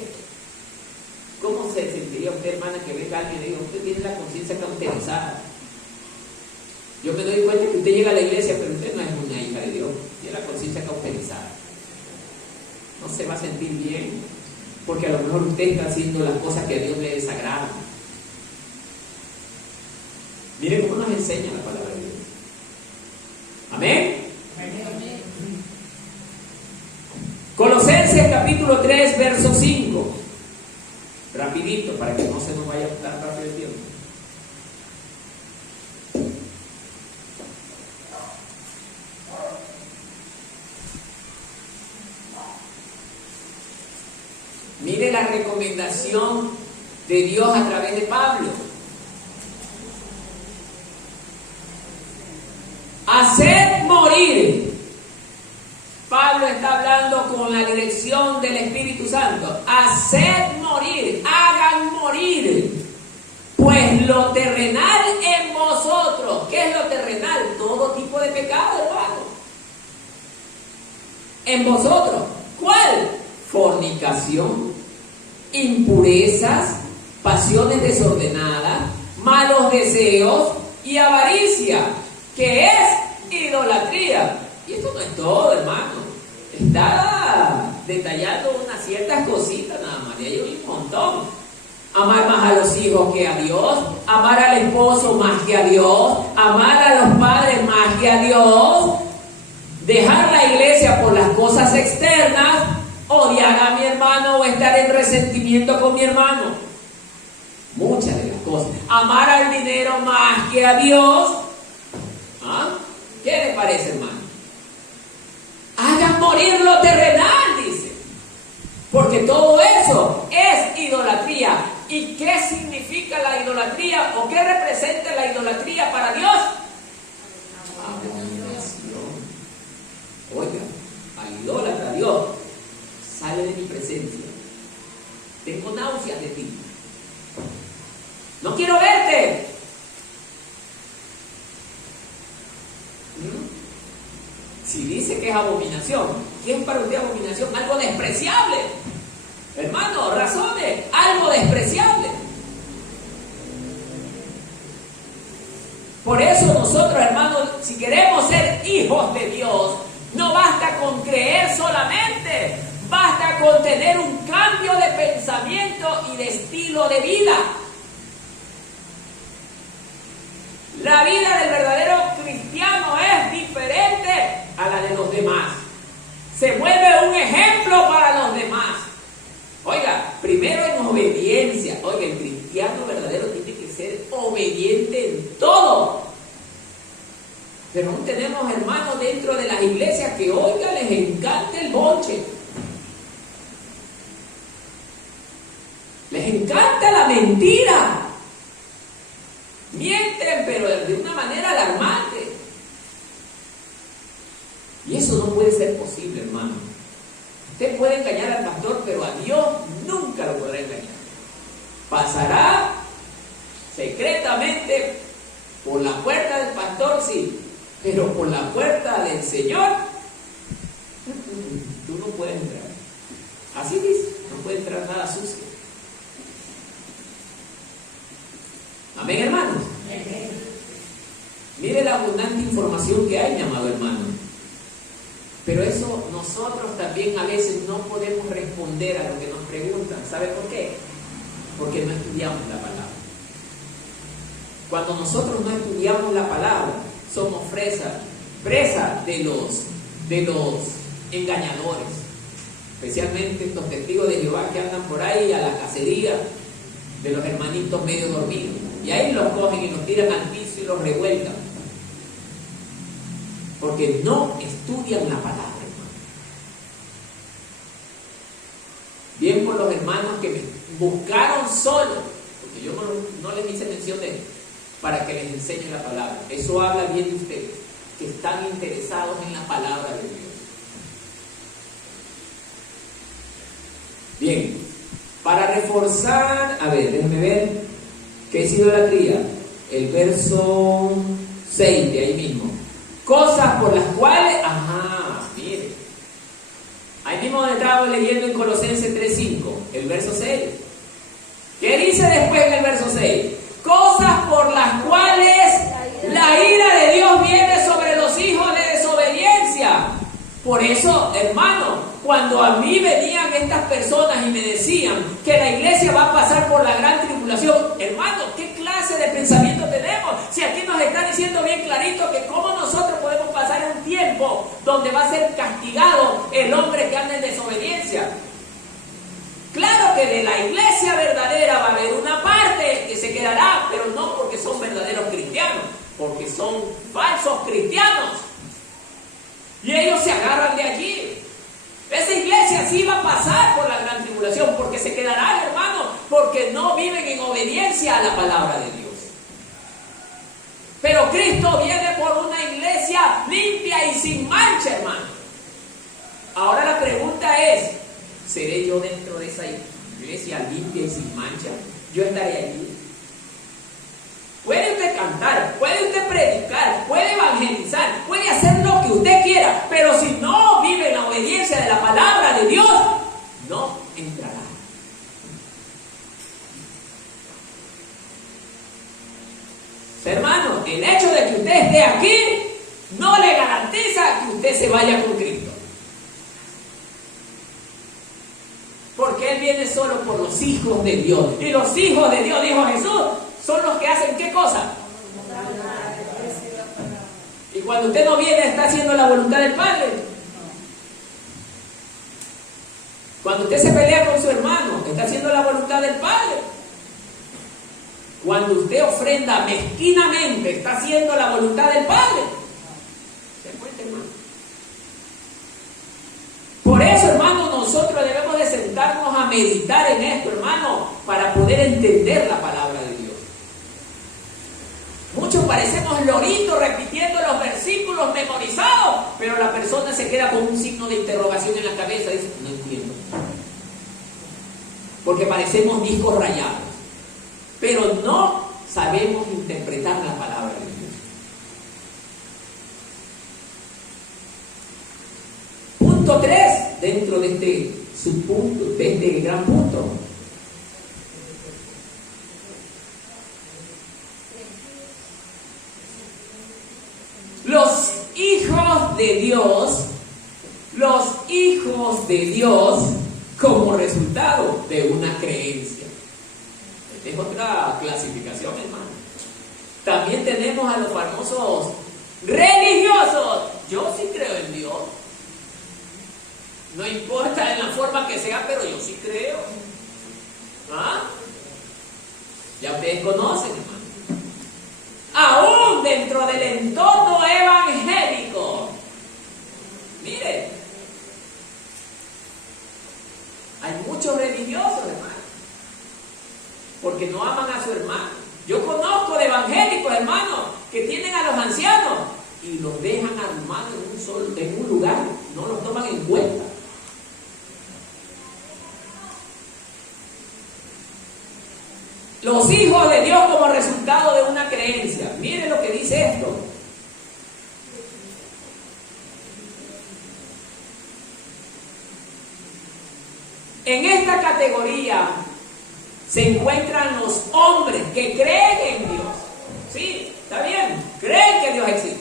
¿Cómo se sentiría usted, hermana, que venga alguien y le diga, usted tiene la conciencia cauterizada? Yo me doy cuenta que usted llega a la iglesia, pero usted no es una hija de Dios. Tiene la conciencia cauterizada. No se va a sentir bien, porque a lo mejor usted está haciendo las cosas que a Dios le desagradan. Miren cómo nos enseña la palabra de Dios. Amén. Colosenses capítulo 3, verso 5. Rapidito, para que no se nos vaya tan rápido el tiempo. Mire la recomendación de Dios a través de Pablo. Haced morir. Pablo está hablando con la dirección del Espíritu Santo. Haced morir, hagan morir, pues pues lo terrenal en vosotros. ¿Qué es lo terrenal? Todo tipo de pecado, hermano. En vosotros. ¿Cuál? Fornicación, impurezas, pasiones desordenadas, malos deseos y avaricia, que es idolatría. Y esto no es todo, hermano. Está detallando unas ciertas cositas nada más, y hay un montón. Amar más a los hijos que a Dios, amar al esposo más que a Dios, amar a los padres más que a Dios, dejar la iglesia por las cosas externas, odiar a mi hermano o estar en resentimiento con mi hermano. Muchas de las cosas. Amar al dinero más que a Dios. ¿Ah? ¿Qué le parece, hermano? Hagan morir lo terrenal, dice. Porque todo eso es idolatría. ¿Y qué significa la idolatría? ¿O qué representa la idolatría para Dios? Abominación. Oiga, al idólatra Dios, sale de mi presencia. Tengo náuseas de ti. No quiero verte. Si dice que es abominación, ¿qué es para usted abominación? Algo despreciable. Hermano, razone, algo despreciable. Por eso nosotros, hermanos, si queremos ser hijos de Dios, no basta con creer solamente, basta con tener un cambio de pensamiento y de estilo de vida. La vida del verdadero cristiano es diferente a la de los demás. Se vuelve un ejemplo para los demás. Oiga, primero en obediencia. Oiga, el cristiano verdadero tiene que ser obediente en todo. Pero aún tenemos hermanos dentro de las iglesias que, oiga, les encanta el bonche. Les encanta la mentira. Mienten, pero de una manera alarmante. Y eso no puede ser posible, hermano. Usted puede engañar al pastor, pero a Dios nunca lo podrá engañar. Pasará secretamente por la puerta del pastor, sí, pero por la puerta del Señor, tú no puedes entrar. Así dice, no puede entrar nada sucio. Amén, hermanos. Mire la abundante información que hay, mi amado hermano. Pero eso nosotros también a veces no podemos responder a lo que nos preguntan. ¿Sabe por qué? Porque no estudiamos la palabra. Cuando nosotros no estudiamos la palabra, somos presa de los engañadores. Especialmente estos testigos de Jehová que andan por ahí a la cacería de los hermanitos medio dormidos. Y ahí los cogen y los tiran al piso y los revuelcan. Porque no estudian la palabra, hermano. Bien por los hermanos que me buscaron solo, porque yo no les hice mención de esto, para que les enseñe la palabra. Eso habla bien de ustedes, que están interesados en la palabra de Dios. Bien, para reforzar, a ver, déjenme ver, ¿qué es idolatría? El verso 6 de ahí mismo. Cosas por las cuales, mire, ahí mismo donde estábamos leyendo en Colosenses 3:5, el verso 6. ¿Qué dice después en el verso 6? Cosas por las cuales la ira de Dios viene sobre los hijos de desobediencia. Por eso, hermano, cuando a mí venían estas personas y me decían que la iglesia va a pasar por la gran tribulación, hermano, ¿qué clase de pensamiento tenemos? Si aquí nos está diciendo bien clarito que cómo nosotros podemos pasar un tiempo donde va a ser castigado el hombre que anda en desobediencia. Claro que de la iglesia verdadera va a haber una parte que se quedará, pero no porque son verdaderos cristianos, porque son falsos cristianos. Y ellos se agarran de allí. Esa iglesia sí va a pasar por la gran tribulación, porque se quedarán, hermano, porque no viven en obediencia a la palabra de Dios. Pero Cristo viene por una iglesia limpia y sin mancha, hermano. Ahora la pregunta es, ¿seré yo dentro de esa iglesia limpia y sin mancha? ¿Yo estaré allí? Hermano, el hecho de que usted esté aquí no le garantiza que usted se vaya con Cristo. Porque Él viene solo por los hijos de Dios. Y los hijos de Dios, dijo Jesús, son los que hacen ¿qué cosa? Y cuando usted no viene, está haciendo la voluntad del Padre. Cuando usted se pelea con su hermano, está haciendo la voluntad del Padre. Cuando usted ofrenda mezquinamente, está haciendo la voluntad del Padre. ¿Se cuenta, hermano? Por eso, hermano, nosotros debemos de sentarnos a meditar en esto, hermano, para poder entender la palabra de Dios. Muchos parecemos loritos repitiendo los versículos memorizados, pero la persona se queda con un signo de interrogación en la cabeza y dice, no entiendo. Porque parecemos discos rayados, pero no sabemos interpretar la palabra de Dios. Punto 3, dentro de este subpunto, de este gran punto. Los hijos de Dios como resultado de una creencia. Esta es otra clasificación, hermano. También tenemos a los famosos religiosos. Yo sí creo en Dios. No importa en la forma que sea, pero yo sí creo. ¿Ah? Ya ustedes conocen, hermano. Aún dentro del entorno evangélico. Mire, hay muchos religiosos, hermano, porque no aman a su hermano. Yo conozco de evangélicos, hermano, que tienen a los ancianos y los dejan arrumados en un lugar, no los toman en cuenta. Los hijos de Dios como resultado de una creencia. Miren lo que dice esto. En esta categoría se encuentran los hombres que creen en Dios. Sí, está bien, creen que Dios existe.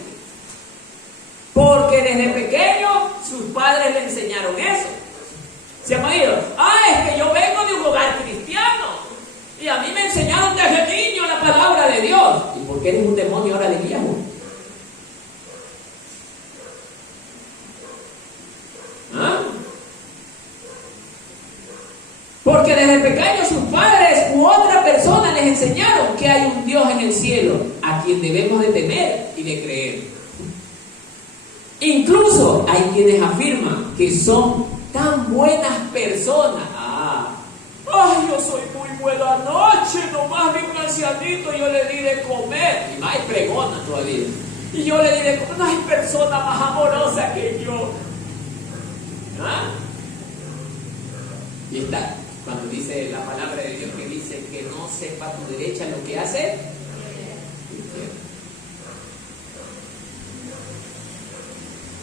Porque desde pequeño sus padres le enseñaron eso. ¿Se han oído? Es que yo vengo de un hogar cristiano. Y a mí me enseñaron desde niño la palabra de Dios. ¿Y por qué eres un demonio ahora de viejo? ¿Ah? Porque desde pequeños sus padres u otra persona les enseñaron que hay un Dios en el cielo a quien debemos de temer y de creer. Incluso hay quienes afirman que son tan buenas personas. Yo soy muy buena anoche, nomás vi un ancianito y yo le di de comer. Y más pregona todavía. Y yo le di de comer. No hay persona más amorosa que yo. ¿Ah? Y está, cuando dice la palabra de Dios que dice que no sepa tu derecha lo que hace.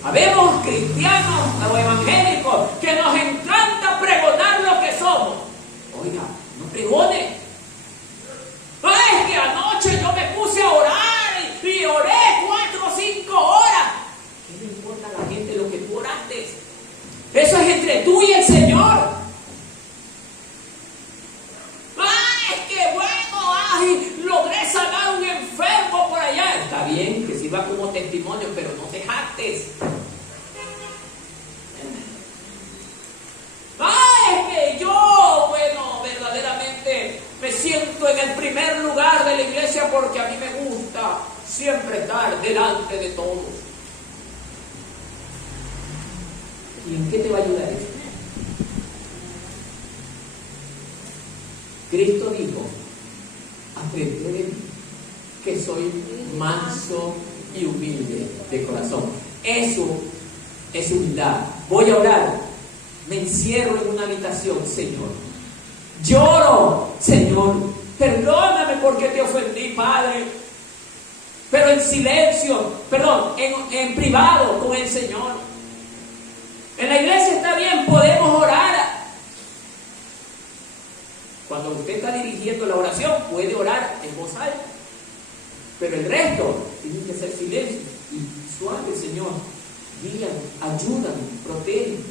Habemos cristianos o evangélicos que nos encanta pregonar lo que somos. Oiga, no pregone. Es que anoche yo me puse a orar y oré 4 o 5 horas. ¿Qué le importa a la gente lo que tú oraste? Eso es entre tú y el Señor. Es que bueno, logré sanar a un enfermo por allá. Está bien, que sirva como testimonio, pero no te jactes. Es que yo, verdaderamente me siento en el primer lugar de la iglesia porque a mí me gusta siempre estar delante de todos. ¿Y en qué te va a ayudar esto? Cristo dijo, aprended de mí, que soy manso y humilde de corazón. Eso es humildad. Voy a orar. Me encierro en una habitación, Señor. Lloro, Señor. Perdóname porque te ofendí, Padre. Pero en silencio, en privado con el Señor. En la iglesia está bien, podemos orar. Cuando usted está dirigiendo la oración, puede orar en voz alta. Pero el resto tiene que ser silencio y suave, Señor. Guían, ayudan, protegen.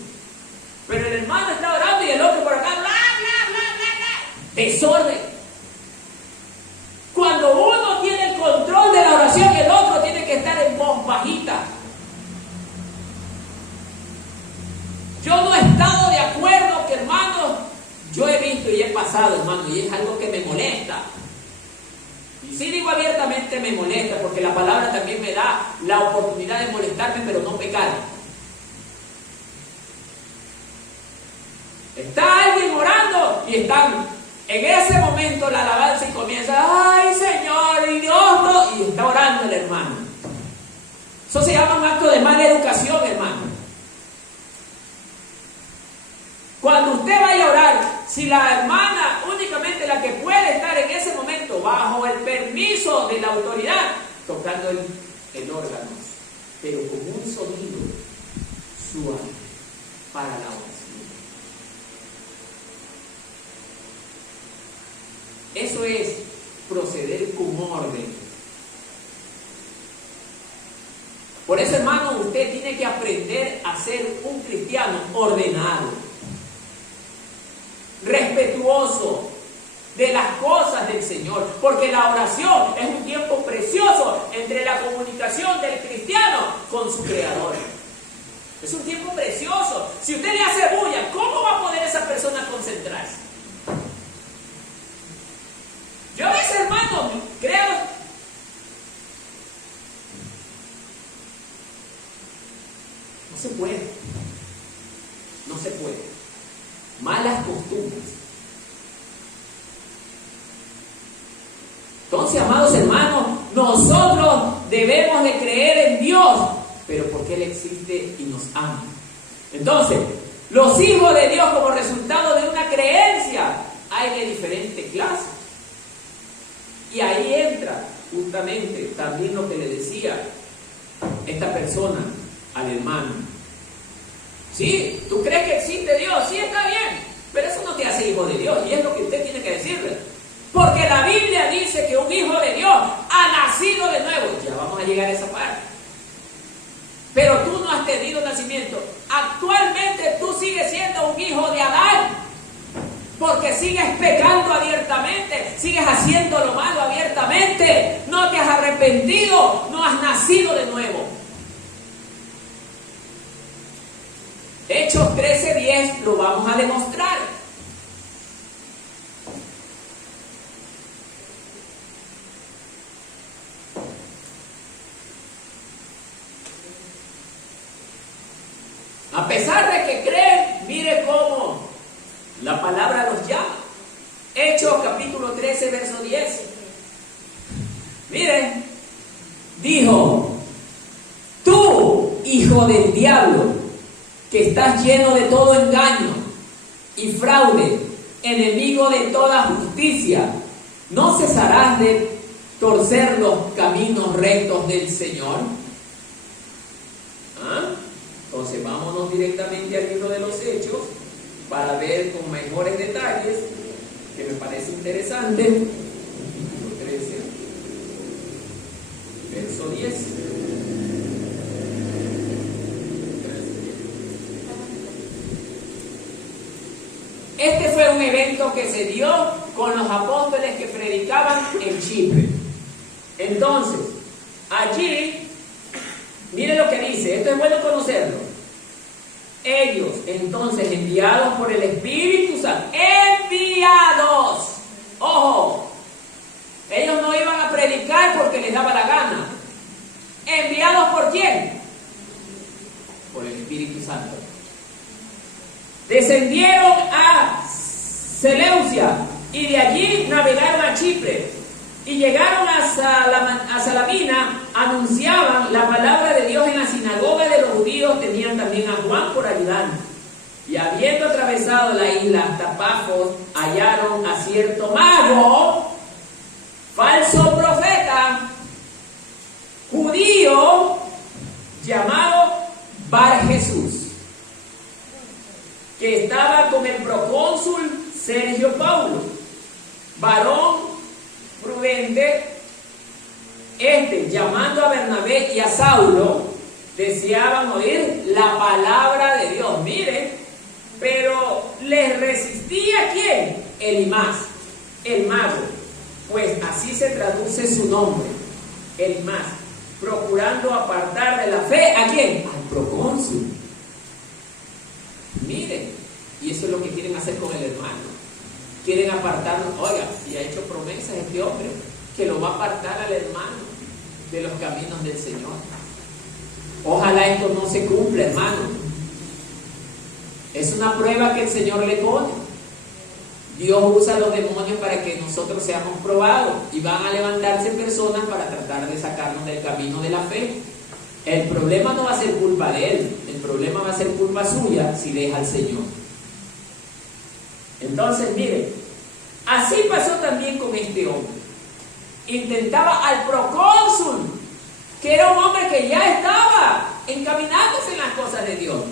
Pero el hermano está orando y el otro por acá, bla, bla, bla, bla, bla. Desorden. Cuando uno tiene el control de la oración, el otro tiene que estar en voz bajita. Yo no he estado de acuerdo que, hermanos, yo he visto y he pasado, hermano, y es algo que me molesta. Y sí digo abiertamente me molesta, porque la palabra también me da la oportunidad de molestarme, pero no pecar. Está alguien orando y están en ese momento la alabanza y comienza, ay Señor, y Dios no, y está orando el hermano. Eso se llama un acto de mala educación, hermano. Cuando usted vaya a orar, si la hermana, únicamente la que puede estar en ese momento bajo el permiso de la autoridad, tocando el órgano, pero con un sonido suave para la oración. Eso es proceder con orden. Por eso, hermano, usted tiene que aprender a ser un cristiano ordenado, respetuoso de las cosas del Señor, porque la oración es un tiempo precioso entre la comunicación del cristiano con su Creador. Es un tiempo precioso. Si usted le hace bulla, ¿cómo va a poder esa persona concentrarse? Yo a veces, hermano, creo, no se puede. No se puede. Malas costumbres. Entonces, amados hermanos, nosotros debemos de creer en Dios, pero porque Él existe y nos ama. Entonces, los hijos de Dios, como resultado de una creencia, hay de diferente clase. Y ahí entra justamente también lo que le decía esta persona al hermano. Sí, ¿tú crees que existe Dios? Sí, está bien, pero eso no te hace hijo de Dios, y es lo que usted tiene que decirle. Porque la Biblia dice que un hijo de Dios ha nacido de nuevo. Ya vamos a llegar a esa parte. Pero tú no has tenido nacimiento. Actualmente tú sigues siendo un hijo de Adán, porque sigues pecando abiertamente, sigues haciendo lo malo abiertamente, no te has arrepentido, no has nacido de nuevo. Hechos 13:10 lo vamos a demostrar. A pesar de que creen, mire cómo la palabra los llama. Hechos capítulo 13, verso 10. Miren, dijo: tú, hijo del diablo, que estás lleno de todo engaño y fraude, enemigo de toda justicia, ¿no cesarás de torcer los caminos rectos del Señor? ¿Ah? Entonces vámonos directamente al libro de los Hechos para ver con mejores detalles, que me parece interesante. Capítulo 13, verso 10. Este fue un evento que se dio con los apóstoles que predicaban en Chipre. Entonces, allí, mire lo que dice, esto es bueno conocerlo. Ellos, entonces, enviados por el Espíritu Santo, enviados, ojo, ellos no iban a predicar porque les daba la gana. ¿Enviados por quién? Por el Espíritu Santo. Descendieron a Seleucia y de allí navegaron a Chipre y llegaron a Salamina, anunciaban la palabra de Dios en la sinagoga de los judíos, tenían también a Juan por ayudante. Y habiendo atravesado la isla hasta Pafos, hallaron a cierto mago, falso profeta, judío, llamado Bar Jesús, que estaba con el procónsul Sergio Paulo, varón prudente llamando a Bernabé y a Saulo, deseaban oír la palabra de Dios. Miren, pero les resistía ¿quién? Elimás, el mago, pues así se traduce su nombre, Elimás, procurando apartar de la fe ¿a quién? Al procónsul. Miren, y eso es lo que quieren hacer con el hermano. Quieren apartarnos. Oiga, y ha hecho promesas este hombre que lo va a apartar al hermano de los caminos del Señor. Ojalá esto no se cumpla, hermano. Es una prueba que el Señor le pone. Dios usa a los demonios para que nosotros seamos probados, y van a levantarse personas para tratar de sacarnos del camino de la fe. El problema no va a ser culpa de él, el problema va a ser culpa suya si deja al Señor. Entonces, miren, así pasó también con este hombre. Intentaba al procónsul, que era un hombre que ya estaba encaminándose en las cosas de Dios,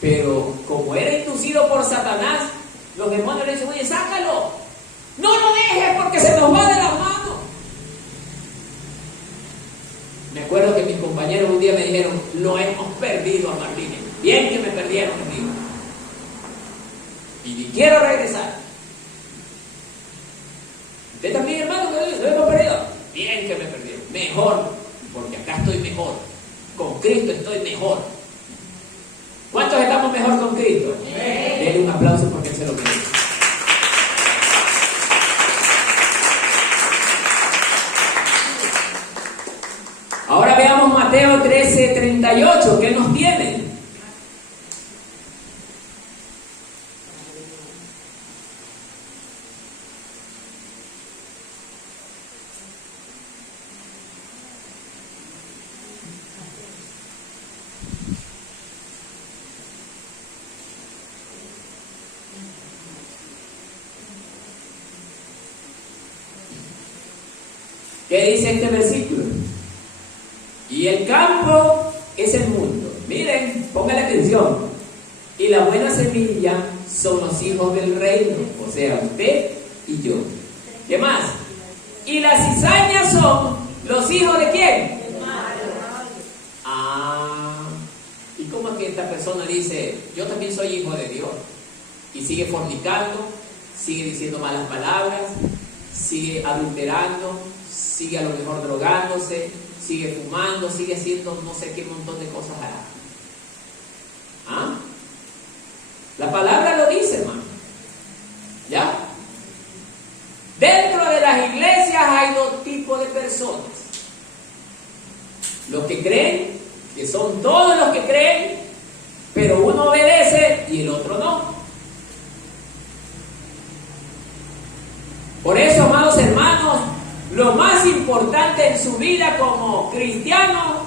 pero como era inducido por Satanás, los demonios le dicen: oye, sácalo, no lo dejes porque se nos va de las manos. Me acuerdo que mis compañeros un día me dijeron: lo hemos perdido a Martínez. Bien que me perdieron, amigo, y ni quiero regresar. Usted también, hermano, que lo hemos perdido. Bien que me perdieron. Mejor, porque acá estoy mejor. Con Cristo estoy mejor. ¿Cuántos estamos mejor con Cristo? Denle un aplauso porque Él se lo merece. Ahora veamos Mateo 13:38. ¿Qué nos tiene? ¿Qué dice este versículo? Y el campo es el mundo. Miren, pónganle atención. Y la buena semilla son los hijos del reino, o sea, usted y yo. ¿Qué más? Y las cizañas son los hijos de ¿quién? ¿Y cómo es que esta persona dice: yo también soy hijo de Dios? Y sigue fornicando, sigue diciendo malas palabras, sigue adulterando, sigue a lo mejor drogándose, sigue fumando, sigue haciendo no sé qué montón de cosas hará. ¿Ah? La palabra lo dice, hermano. ¿Ya? Dentro de las iglesias hay dos tipos de personas: los que creen, que son todos los que creen, pero uno obedece y el otro no. Por eso, amados hermanos, lo más importante en su vida como cristiano,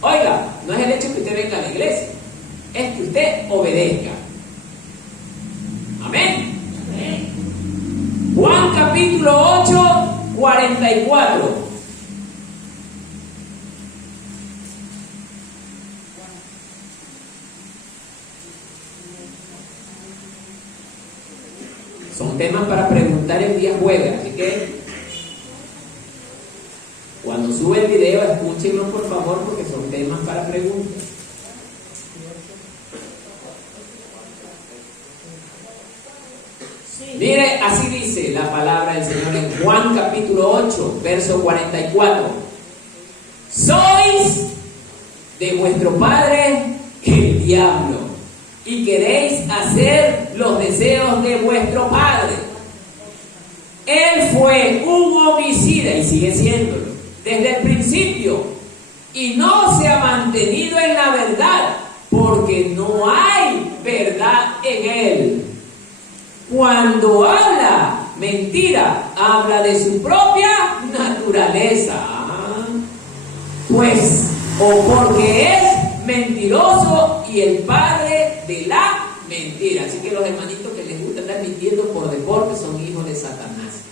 oiga, no es el hecho que usted venga a la iglesia, es que usted obedezca. Amén. Amén. Juan capítulo 8, 44. Son temas para preguntar el día jueves, así que cuando sube el video, escúchenlo por favor, porque son temas para preguntas. Mire, así dice la palabra del Señor en Juan capítulo 8, verso 44. Sois de vuestro padre el diablo, y queréis hacer los deseos de vuestro padre. Él fue un homicida, y sigue siéndolo, desde el principio, y no se ha mantenido en la verdad, porque no hay verdad en él. Cuando habla mentira, habla de su propia naturaleza. Pues, o porque es mentiroso y el padre de la mentira. Así que los hermanitos que les gusta andar mintiendo por deporte son hijos de Satanás.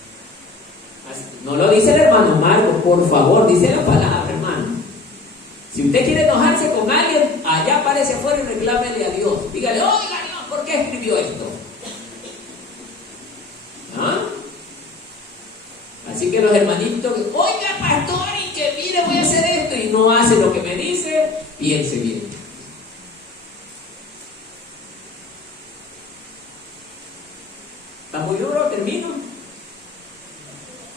No lo dice el hermano Marcos, por favor, dice la palabra, hermano. Si usted quiere enojarse con alguien, allá aparece afuera y reclámele a Dios. Dígale: oiga Dios, ¿por qué escribió esto? ¿Ah? Así que los hermanitos, oiga pastor, y que no hace lo que me dice, piense bien. ¿Está muy duro? ¿Termino?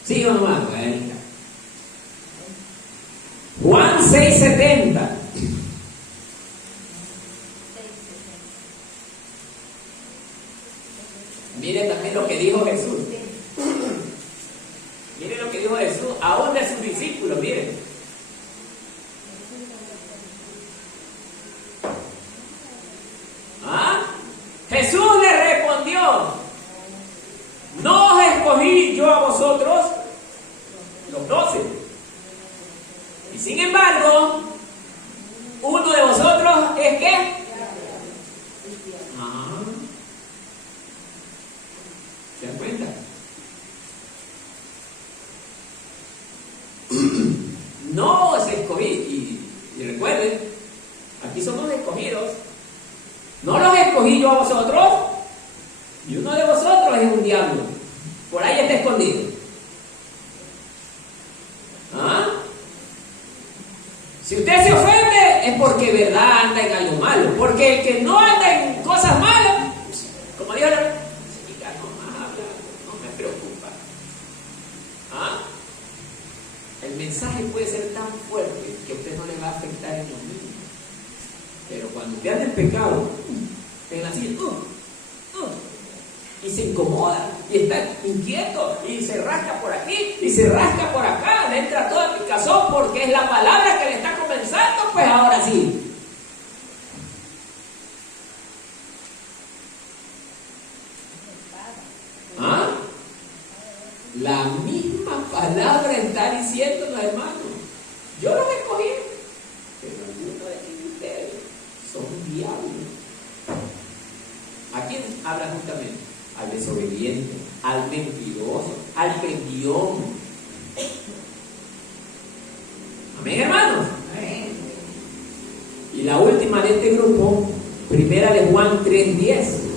¿Sí o no más? Bueno. Juan 6:70. Mire también lo que dijo Jesús. Mire lo que dijo Jesús, aún de sus discípulos, miren. ¿Ah? Jesús le respondió: no os escogí yo a vosotros, los 12. Y sin embargo, uno de vosotros es ¿qué? ¿Se dan cuenta? No os escogí. Y recuerden, aquí somos escogidos. No los escogí yo a vosotros. Y uno de vosotros es un diablo. Por ahí está escondido. ¿Ah? Si usted se ofende es porque verdad anda en algo malo. Porque el que no anda en cosas malas, como dijo la no me preocupa. ¿Ah? El mensaje puede ser tan fuerte que a usted no le va a afectar en lo mismo. Pero cuando usted anda en pecado, ven así, y se incomoda, y está inquieto, y se rasca por aquí, y se rasca por acá, le entra toda picazón porque es la palabra que le está comenzando, pues ahora sí. ¿Ah? La misma palabra está diciendo los hermanos. Yo los escogí, pero algunos de ustedes son diablos. ¿A quién habla justamente? Al desobediente, al mentiroso, al prendión. Amén, hermanos. Amén. Y la última de este grupo, primera de Juan 3:10.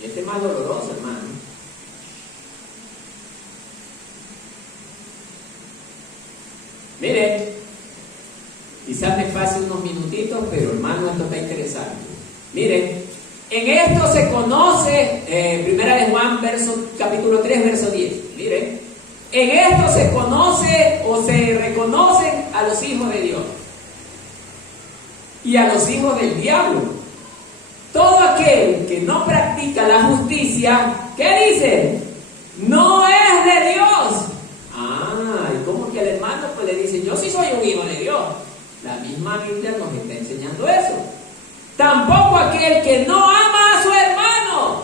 Este es más doloroso, hermano. Mire, quizás me pase unos minutitos, pero hermano, esto está interesante. Mire, en esto se conoce, primera de Juan, capítulo 3, verso 10. Mire, en esto se conoce o se reconocen a los hijos de Dios y a los hijos del diablo. Todo aquel que no practica la justicia, ¿qué dice? No es de Dios. ¿Y cómo que el hermano pues le dice, yo sí soy un hijo de Dios? La misma Biblia nos está enseñando eso. Tampoco aquel que no ama a su hermano.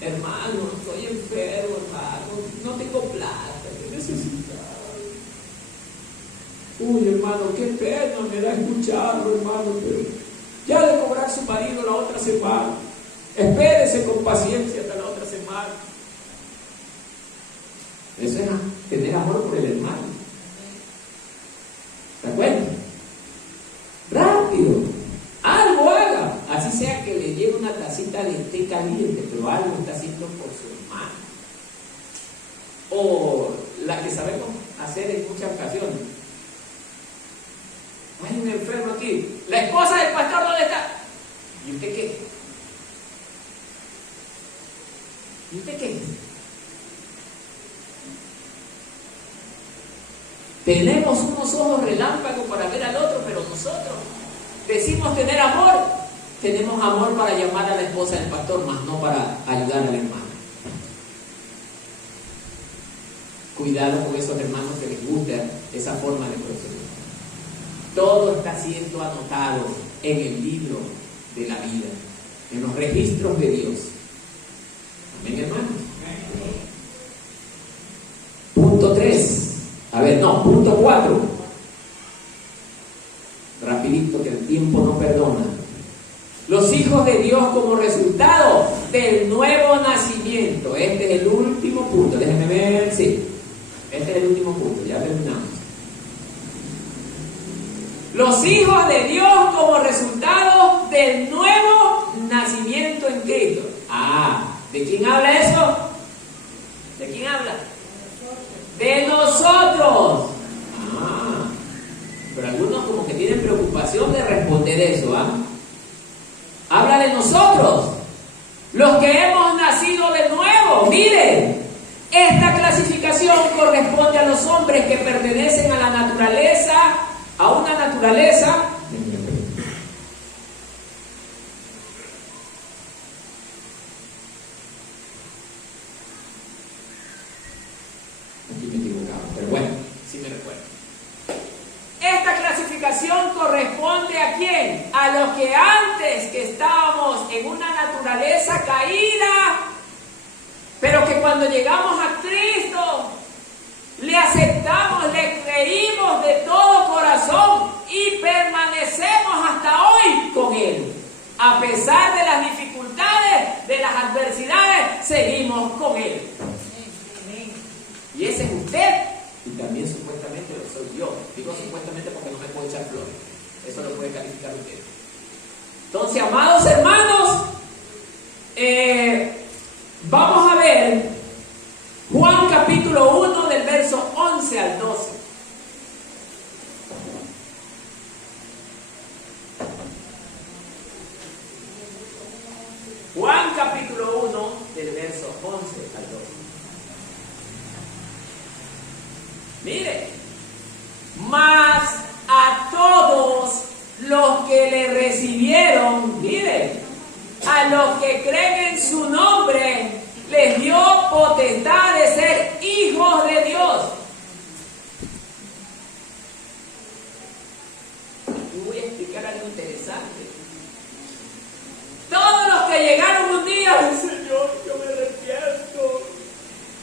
Hermano, soy enfermo, hermano, no tengo plata, estoy necesitado. Uy, hermano, qué pena me da escucharlo, hermano, pero ya de cobrar su marido la otra semana. Espérese con paciencia hasta la otra semana. Eso es tener amor por el hermano. ¿De acuerdo? Rápido, algo haga. Así sea que le lleve una tacita de té caliente, pero algo está haciendo por su hermano. O la que sabemos hacer en muchas ocasiones. Hay un enfermo aquí. La esposa del pastor, ¿dónde está? ¿Y usted qué? ¿Y usted qué? Tenemos unos ojos relámpagos para ver al otro, pero nosotros decimos tener amor. Tenemos amor para llamar a la esposa del pastor, más no para ayudar al hermano. Cuidado con esos hermanos que les gusta esa forma de proceder. Todo está siendo anotado en el libro de la vida, en los registros de Dios. Amén, hermanos. Punto 3. Punto 4. Rapidito, que el tiempo no perdona. Los hijos de Dios como resultado del nuevo nacimiento. Este es el último punto. Déjenme ver, sí. es el último punto, ya terminamos. Los hijos de Dios como resultado del nuevo nacimiento en Cristo. ¿De quién habla eso? ¿De quién habla? De nosotros. Pero algunos como que tienen preocupación de responder eso, Habla de nosotros, los que hemos nacido de nuevo. Miren, esta clasificación corresponde a los hombres que pertenecen a la naturaleza, a una naturaleza aquí me he equivocado, pero bueno, sí me recuerdo. Esta clasificación corresponde ¿a quién? A los que antes que estábamos en una naturaleza caída, pero que cuando llegamos a Cristo le aceptamos, le creímos de todo corazón y permanecemos hasta hoy con Él. A pesar de las dificultades, de las adversidades, seguimos con Él. Y ese es usted, y también supuestamente lo soy yo. Digo supuestamente porque no me puedo echar flores. Eso lo puede calificar usted. Entonces, amados hermanos, vamos a ver Juan capítulo 1 del verso 11 al 12. Juan capítulo 1 del verso 11 al 12. Mire, mas a todos los que le recibieron, mire, a los que creen en su nombre, les dio potestad de ser hijos de Dios. Y voy a explicar algo interesante. Todos los que llegaron un día, Señor, yo me arrepiento,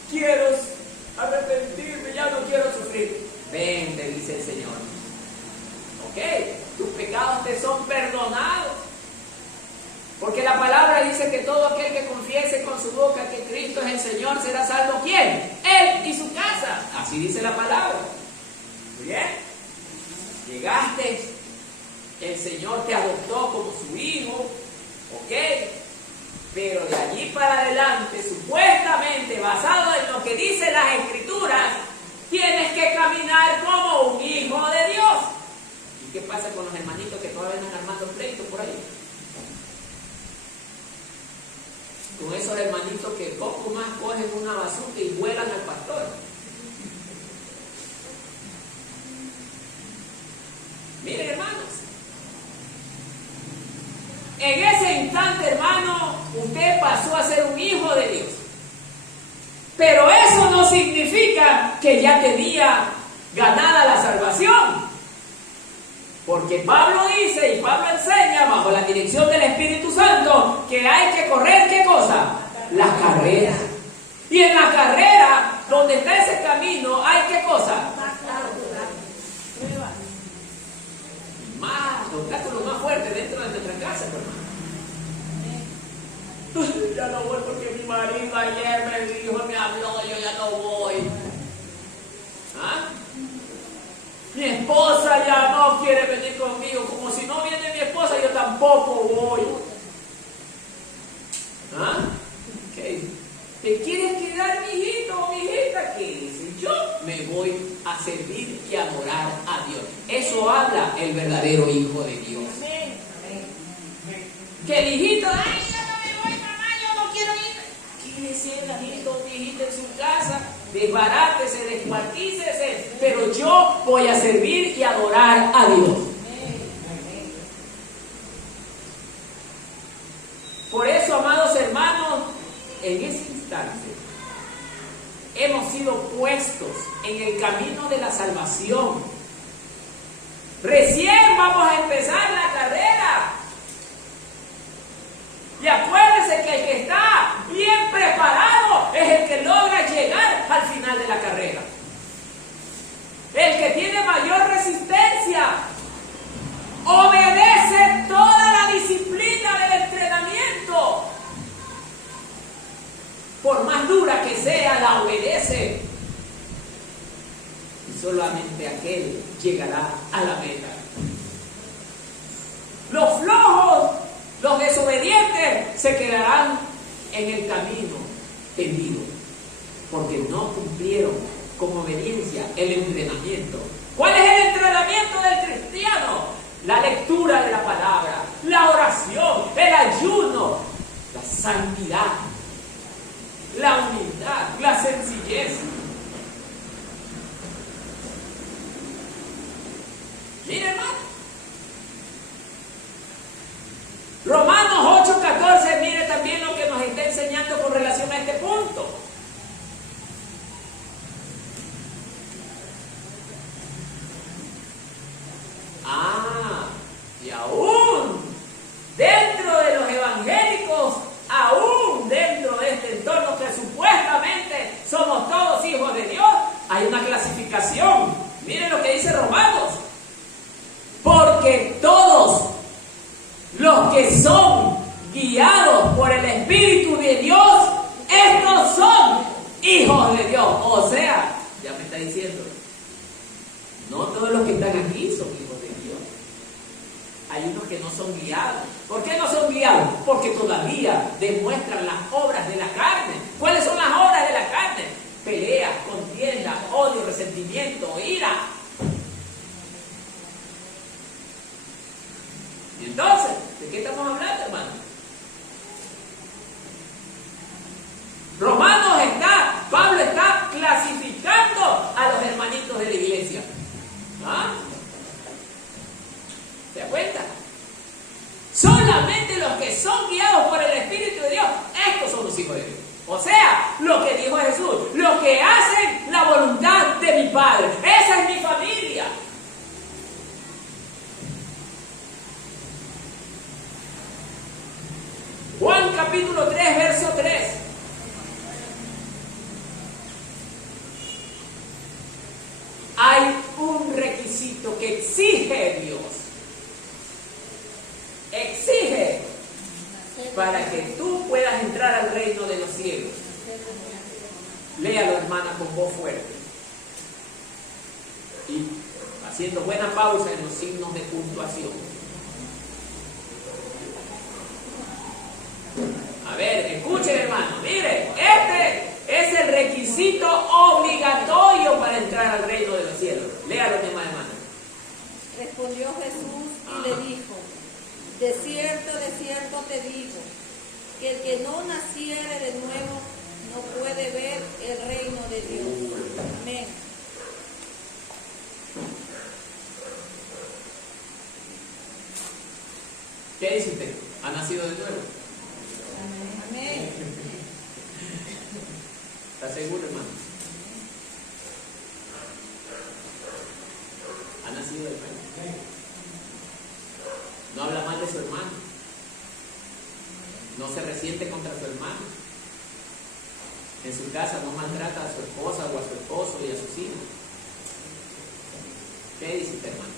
quiero arrepentirme, ya no quiero sufrir. Ven, te dice el Señor. Ok, tus pecados te son perdonados. Porque la palabra dice que todo aquel que confiese con su boca que Cristo es el Señor será salvo. ¿Quién? Él y su casa. Así dice la palabra. Muy bien. Llegaste, el Señor te adoptó como su hijo. Ok. Pero de allí para adelante, supuestamente basado en lo que dicen las Escrituras, tienes que caminar como un hijo de Dios. ¿Y qué pasa con los hermanitos que todavía andan armando pleitos por ahí? Con esos hermanitos que poco más cogen una bazooka y vuelan al pastor. Miren, hermanos, en ese instante, hermano, usted pasó a ser un hijo de Dios. Pero eso no significa que ya tenía ganada la salvación. Porque Pablo dice y Pablo enseña bajo la dirección del Espíritu Santo que hay que correr, ¿qué cosa? La carrera. Y en la carrera, donde está ese camino, hay ¿qué cosa? Más obstáculos más fuertes dentro de nuestra casa, hermano. Ya no voy porque mi marido ayer me dijo, me habló, yo ya no voy. Mi esposa ya no quiere venir conmigo, como si no viene mi esposa, yo tampoco voy. Okay. ¿Te quieres quedar, mijito o mijita? ¿Qué dice? Yo me voy a servir y adorar a Dios. Eso habla el verdadero hijo de Dios. Que el hijito, ay, ya no me voy, mamá, yo no quiero ir. Quédese, hijito o mijita en su casa. Desbarátese, descuartícese, pero yo voy a servir y adorar a Dios. Por eso, amados hermanos, en ese instante hemos sido puestos en el camino de la salvación. Recién vamos a empezar la carrera. Y acuérdense que el que está bien preparado es el que logra llegar al final de la carrera. El que tiene mayor resistencia obedece toda la disciplina del entrenamiento. Por más dura que sea, la obedece. solamente aquel llegará a la meta. Los flojos, los desobedientes, se quedarán en el camino tendido, porque no cumplieron con obediencia el entrenamiento. ¿Cuál es el entrenamiento del cristiano? La lectura de la palabra, la oración, el ayuno, la santidad, la humildad, la sencillez. Mire, hermano, Romanos 8:14, mire también lo que nos está enseñando con relación a este punto. Y aún dentro de los evangélicos, aún dentro de este entorno que supuestamente somos todos hijos de Dios, hay una clasificación. Miren lo que dice Romanos. Porque todos los que son guiados por el Espíritu de Dios, estos son hijos de Dios. O sea, ya me está diciendo, no todos los que están aquí son hijos de Dios. Hay unos que no son guiados. ¿Por qué no son guiados? Porque todavía demuestran las obras de la carne. ¿Cuáles son las obras de la carne? Peleas, contiendas, odio, resentimiento, ira. Y entonces, ¿de qué estamos hablando, hermano? Pablo está clasificando a los hermanitos de la iglesia. ¿Ah? ¿Se da cuenta? Solamente los que son guiados por el Espíritu de Dios, estos son los hijos de Dios. O sea, lo que dijo Jesús, los que hacen la voluntad de mi Padre. Esa es mi familia. Juan capítulo 3, verso 3. Hay un requisito que exige Dios. Exige para que tú puedas entrar al reino de los cielos. Léalo, hermana, con voz fuerte. Y haciendo buena pausa en los signos de puntuación. A ver, escuchen, hermano, mire, este es el requisito obligatorio para entrar al reino de los cielos. Léalo, mi hermano. Respondió Jesús y le dijo: de cierto te digo, que el que no naciere de nuevo no puede ver el reino de Dios. Amén. ¿Qué dice usted? ¿Ha nacido de nuevo? Amén. ¿Está seguro, hermano? ¿Ha nacido de nuevo? No habla mal de su hermano. No se resiente contra su hermano. En su casa no maltrata a su esposa o a su esposo y a sus hijos. ¿Qué dice usted, hermano?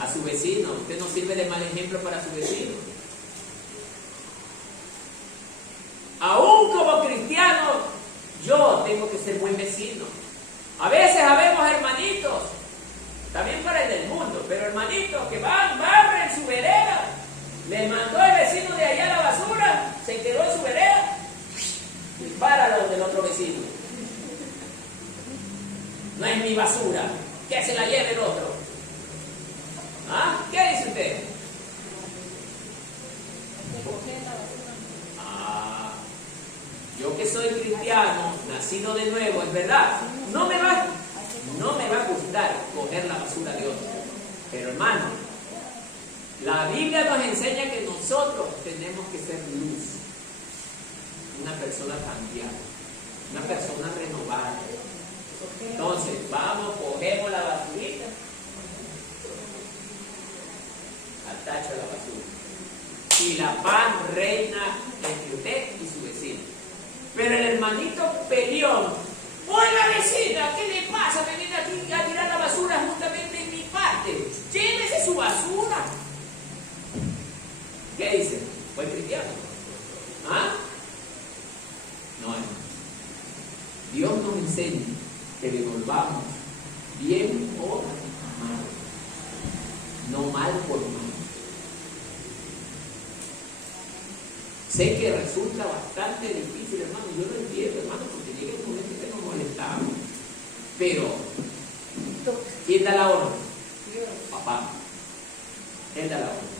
A su vecino, usted no sirve de mal ejemplo para su vecino. Aún como cristiano, yo tengo que ser buen vecino. A veces habemos hermanitos, también para el del mundo, pero hermanitos que barren su vereda. Le mandó el vecino de allá la basura, se quedó en su vereda y para los del otro vecino. No es mi basura, que se la lleve el otro. ¿Ah? ¿Qué dice usted? Yo que soy cristiano, nacido de nuevo, es verdad, no me va a gustar coger la basura de otro. Pero hermano, la Biblia nos enseña que nosotros tenemos que ser luz. Una persona cambiada, una persona renovada. Entonces, vamos, cogemos la basurita al tacho de la basura. Y la paz reina entre usted y su vecino. Pero el hermanito peleón, hola vecina, ¿qué le pasa? Me viene aquí a tirar la basura justamente en mi parte. Llévese su basura. ¿Qué dice? ¿Fue cristiano? ¿Ah? No, hermano. Dios nos enseña que devolvamos bien por mal, no mal por mal. Sé que resulta bastante difícil, hermano, yo lo entiendo, hermano, porque llega el momento que nos molestamos. Pero, ¿quién da la orden? Papá. Él da la orden.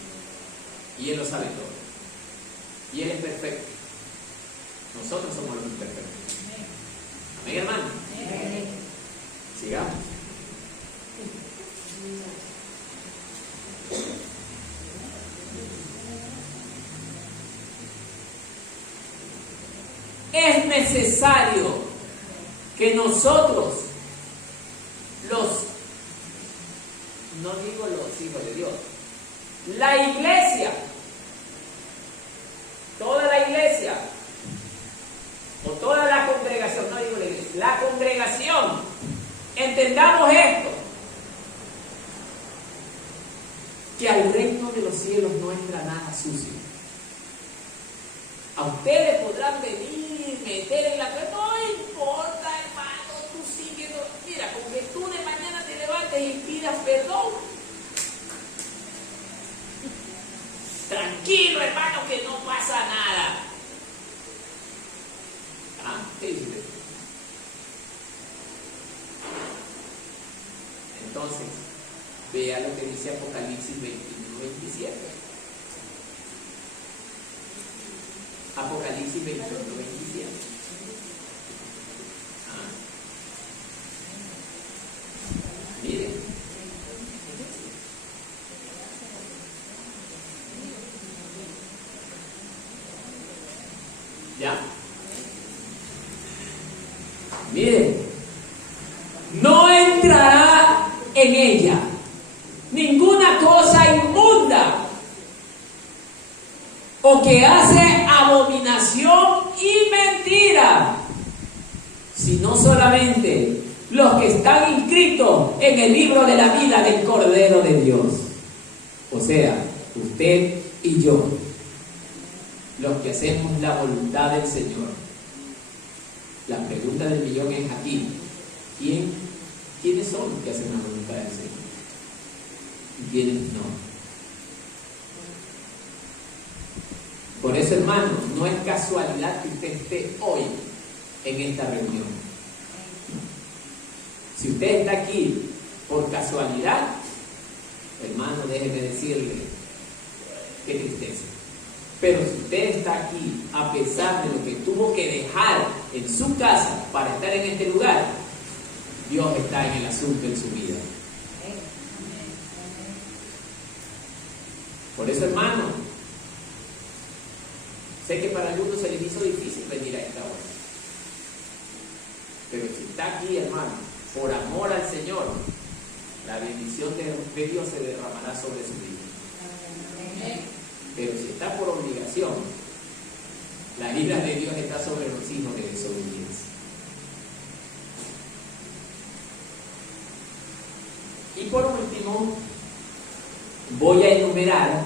Y Él lo sabe todo. Y Él es perfecto. Nosotros somos los imperfectos. Amén, hermano. Sigamos. Es necesario que nosotros, no digo los hijos de Dios, la iglesia, toda la iglesia, o toda la congregación, no digo la iglesia, la congregación, entendamos esto, que al reino de los cielos no entra nada sucio. A ustedes podrán venir, meter en la fe, no importa, hermano, tú sigues, mira, con que tú de mañana te levantes y pidas perdón. Tranquilo, hermano, que no pasa nada. ¿Qué dice usted? Entonces, vea lo que dice Apocalipsis 21-27. Apocalipsis 21-27. Miren. Ya. Miren. No entrará en ella ninguna cosa inmunda o que hace abominación y mentira, sino solamente los que están inscritos en el libro de la vida del Cordero de Dios. O sea, usted y yo, los que hacemos la voluntad del Señor. La pregunta del millón es aquí: ¿quiénes son los que hacen la voluntad del Señor? ¿Y quiénes no? Por eso, hermano, no es casualidad que usted esté hoy en esta reunión. Si usted está aquí por casualidad, hermano, déjeme decirle, qué tristeza. Pero si usted está aquí a pesar de lo que tuvo que dejar en su casa para estar en este lugar, Dios está en el asunto en su vida. Por eso, hermano, sé que para algunos se les hizo difícil venir a esta hora. Pero si está aquí, hermano, por amor al Señor, la bendición de Dios se derramará sobre su vida. Pero si está por obligación, la ira de Dios está sobre los hijos de desobediencia. Y por último, voy a enumerar.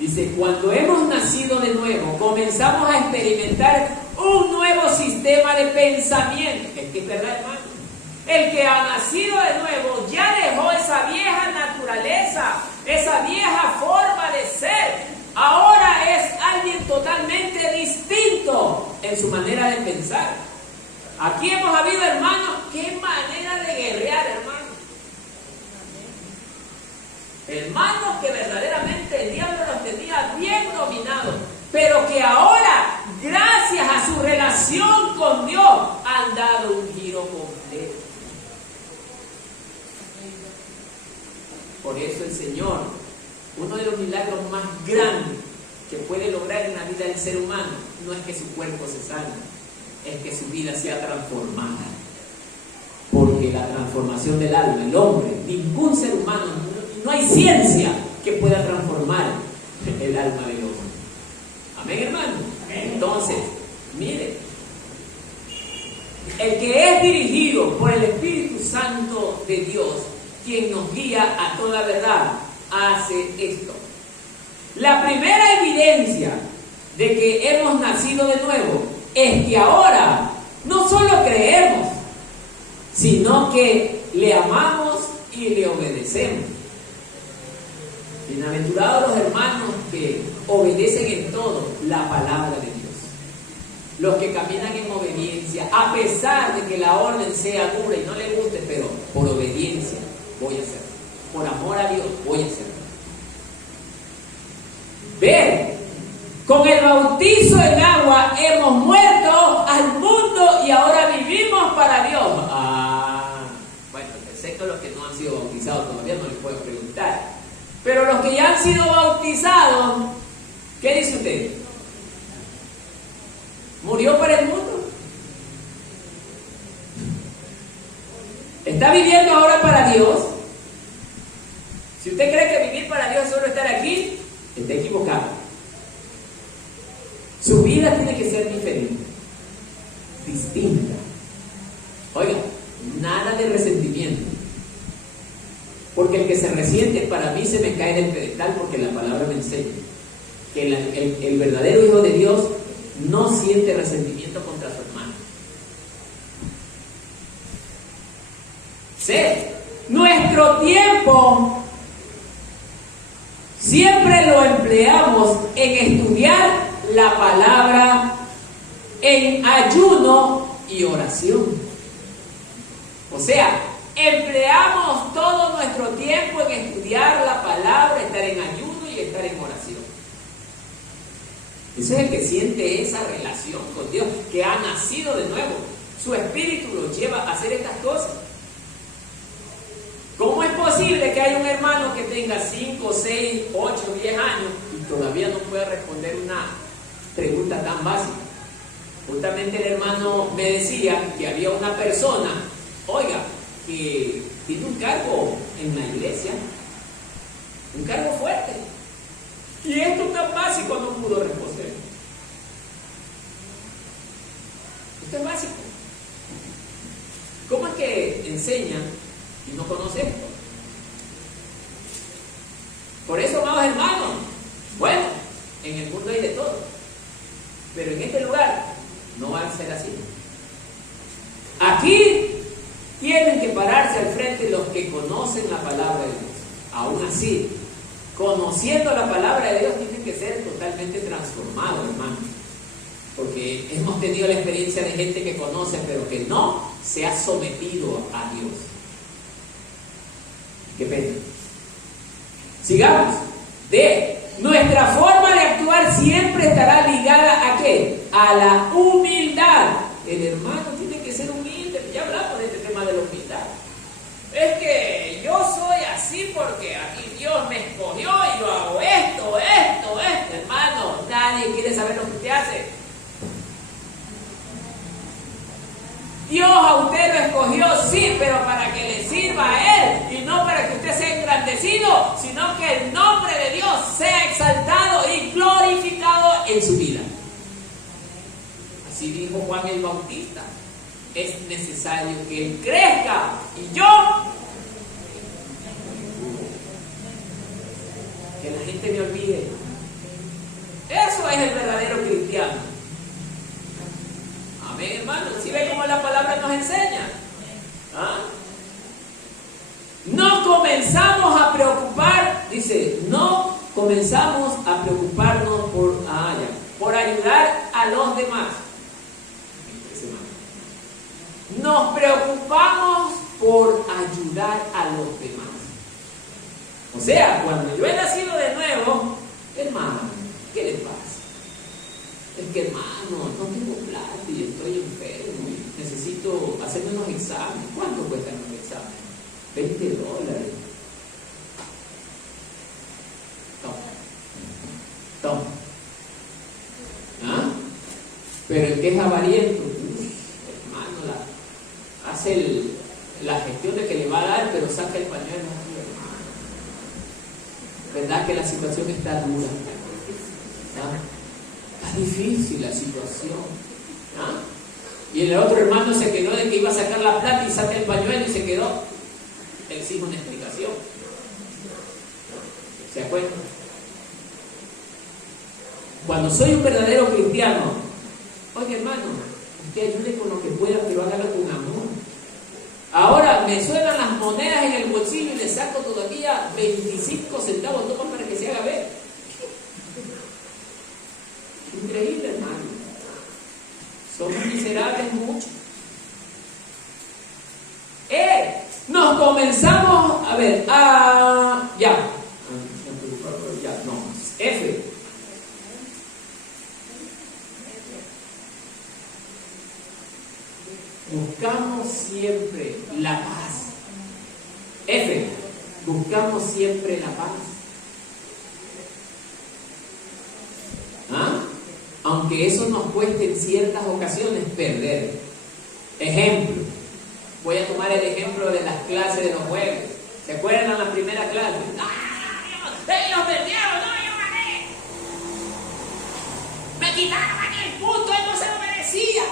Dice: cuando hemos nacido de nuevo, comenzamos a experimentar un nuevo sistema de pensamiento. Es que es verdad, hermano. El que ha nacido de nuevo ya dejó esa vieja naturaleza, esa vieja forma de ser. Ahora es alguien totalmente distinto en su manera de pensar. Aquí hemos habido, hermanos, qué manera de guerrear, hermanos. Hermanos que verdaderamente el diablo los tenía bien dominados, pero que ahora, gracias a su relación con Dios, han dado un giro completo. Por eso el Señor, uno de los milagros más grandes que puede lograr en la vida del ser humano, no es que su cuerpo se sane, es que su vida sea transformada. Porque la transformación del alma, el hombre, ningún ser humano, no hay ciencia que pueda transformar el alma del hombre. Amén, hermano. Entonces, mire, el que es dirigido por el Espíritu Santo de Dios, quien nos guía a toda verdad, hace esto. La primera evidencia de que hemos nacido de nuevo es que ahora no solo creemos sino que le amamos y le obedecemos. Bienaventurados los hermanos que obedecen en todo la palabra de Dios. Los que caminan en obediencia, a pesar de que la orden sea dura y no le guste, pero por obediencia voy a hacerlo. Por amor a Dios voy a hacerlo. Ver, con el bautizo en agua hemos muerto al mundo y ahora vivimos para Dios. Bueno, excepto los que no han sido bautizados todavía, no les puedo preguntar. Pero los que ya han sido bautizados, ¿qué dice usted? ¿Murió para el mundo? ¿Está viviendo ahora para Dios? Si usted cree que vivir para Dios es solo estar aquí, está equivocado. Su vida tiene que ser diferente, distinta. Oiga, nada de resentimiento. Porque el que se resiente, para mí se me cae del pedestal, porque la palabra me enseña que el verdadero hijo de Dios no siente resentimiento contra su hermano. Sí, nuestro tiempo siempre lo empleamos en estudiar la palabra, en ayuno y oración. O sea, empleamos todo nuestro tiempo en estudiar la palabra, estar en ayuno y estar en oración. Ese es el que siente esa relación con Dios, que ha nacido de nuevo. Su espíritu lo lleva a hacer estas cosas. ¿Cómo es posible que haya un hermano que tenga 5, 6, 8, 10 años y todavía no pueda responder una pregunta tan básica? Justamente el hermano me decía que había una persona, oiga, que tiene un cargo en la iglesia, un cargo fuerte, y esto tan básico no pudo responder. Esto es básico. ¿Cómo es que enseñan y no conoce esto? Por eso, amados hermanos, bueno, en el mundo hay de todo, pero en este lugar no va a ser así. Aquí tienen que pararse al frente los que conocen la palabra de Dios. Aún así, conociendo la palabra de Dios, tienen que ser totalmente transformados, hermano. Porque hemos tenido la experiencia de gente que conoce, pero que no se ha sometido a Dios. Qué pena. Sigamos. Nuestra forma de actuar siempre estará ligada ¿a qué? A la humildad. El hermano tiene que ser humilde. Ya hablamos de este tema de la humildad. Es que yo soy así porque aquí Dios me escogió y yo hago esto. Hermano, nadie quiere saber lo que usted hace. Dios a usted lo escogió, sí, pero para que le sirva a Él y no para que usted sea engrandecido, sino que el nombre de Dios sea exaltado y glorificado en su vida. Así dijo Juan el Bautista: es necesario que Él crezca y yo que la gente me olvide. Eso es el verdadero cristiano. Amén, hermanos. ¿Sí ve cómo la palabra nos enseña? ¿Ah? No comenzamos a preocupar, dice, no comenzamos a preocuparnos por ayudar a los demás. Nos preocupamos por ayudar a los demás. O sea, cuando yo he nacido de nuevo, hermano, ¿qué le pasa? Es que, hermano, no tengo plata y estoy enfermo y necesito hacerme unos exámenes. ¿Cuánto cuestan los exámenes? $20. Toma. ¿Ah? Pero el que es avariento, hermano, hace la gestión de que le va a dar, pero saca el pañuelo. ¿Verdad que la situación está dura? ¿Ah? Está difícil la situación. ¿Ah? Y el otro hermano se quedó de que iba a sacar la plata y saca el pañuelo y se quedó. Exige una explicación. ¿Se acuerdan? Cuando soy un verdadero cristiano, oye, hermano, usted ayude con lo que pueda, pero hágalo con amor. me suenan las monedas en el bolsillo y le saco todavía 25 centavos nomás para que se haga ver. Increíble, hermano. Somos miserables mucho. Nos comenzamos a ver. F. Buscamos siempre la paz. F. Buscamos siempre la paz. Aunque eso nos cueste en ciertas ocasiones perder. Ejemplo. Voy a tomar el ejemplo de las clases de los jueves. ¿Se acuerdan de la primera clase? Ellos perdieron, no, yo gané. Me quitaron aquel punto, él no se lo merecía.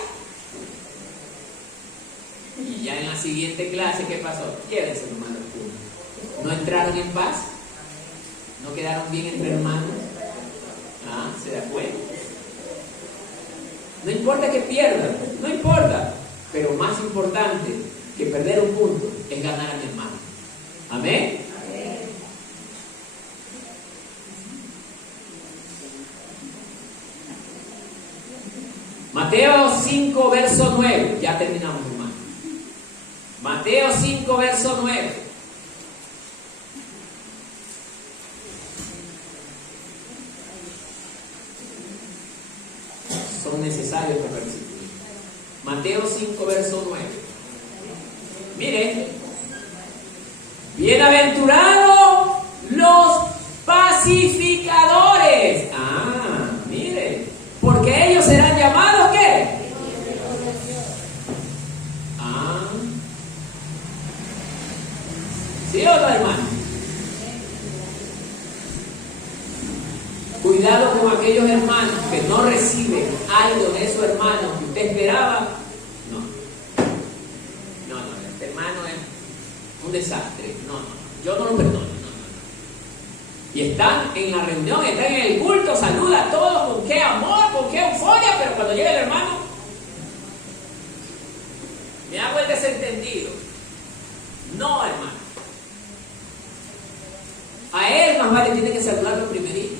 Y ya en la siguiente clase, ¿qué pasó? Quédense nomás los puntos. ¿No entraron en paz? ¿No quedaron bien entre hermanos? ¿Se da cuenta? No importa que pierdan, no importa. Pero más importante que perder un punto es ganar a mi hermano. ¿Amén? Mateo 5, verso 9. Ya terminamos, hermano. Mateo 5, verso 9. Son necesarios estos versículos. Mateo 5, verso 9. Miren. Bienaventurados los pacificadores. Miren. Porque ellos serán llamados, ¿qué? ¿Sí o no, hermano? Cuidado con aquellos hermanos que no reciben algo de esos hermanos que usted esperaba. No, este hermano es un desastre. Yo no lo perdono. Y están en la reunión, están en el culto, saluda a todos con qué amor, con qué euforia, pero cuando llega el hermano, me hago el desentendido. No, hermano. A él más vale tiene que saludarlo primerito,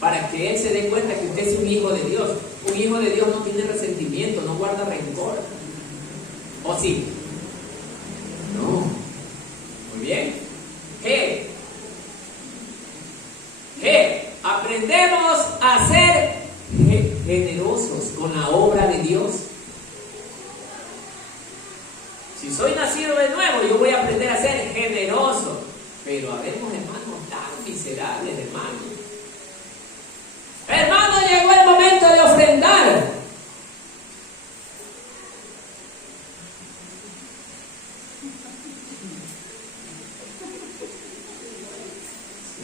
para que él se dé cuenta que usted es un hijo de Dios. Un hijo de Dios no tiene resentimiento, no guarda rencor. ¿O sí? No. Muy bien. Aprendemos a ser generosos con la obra de Dios. Si soy nacido de nuevo, yo voy a aprender a ser generoso. Pero habemos hermanos tan miserables, hermanos. Hermano, llegó el momento de ofrendar.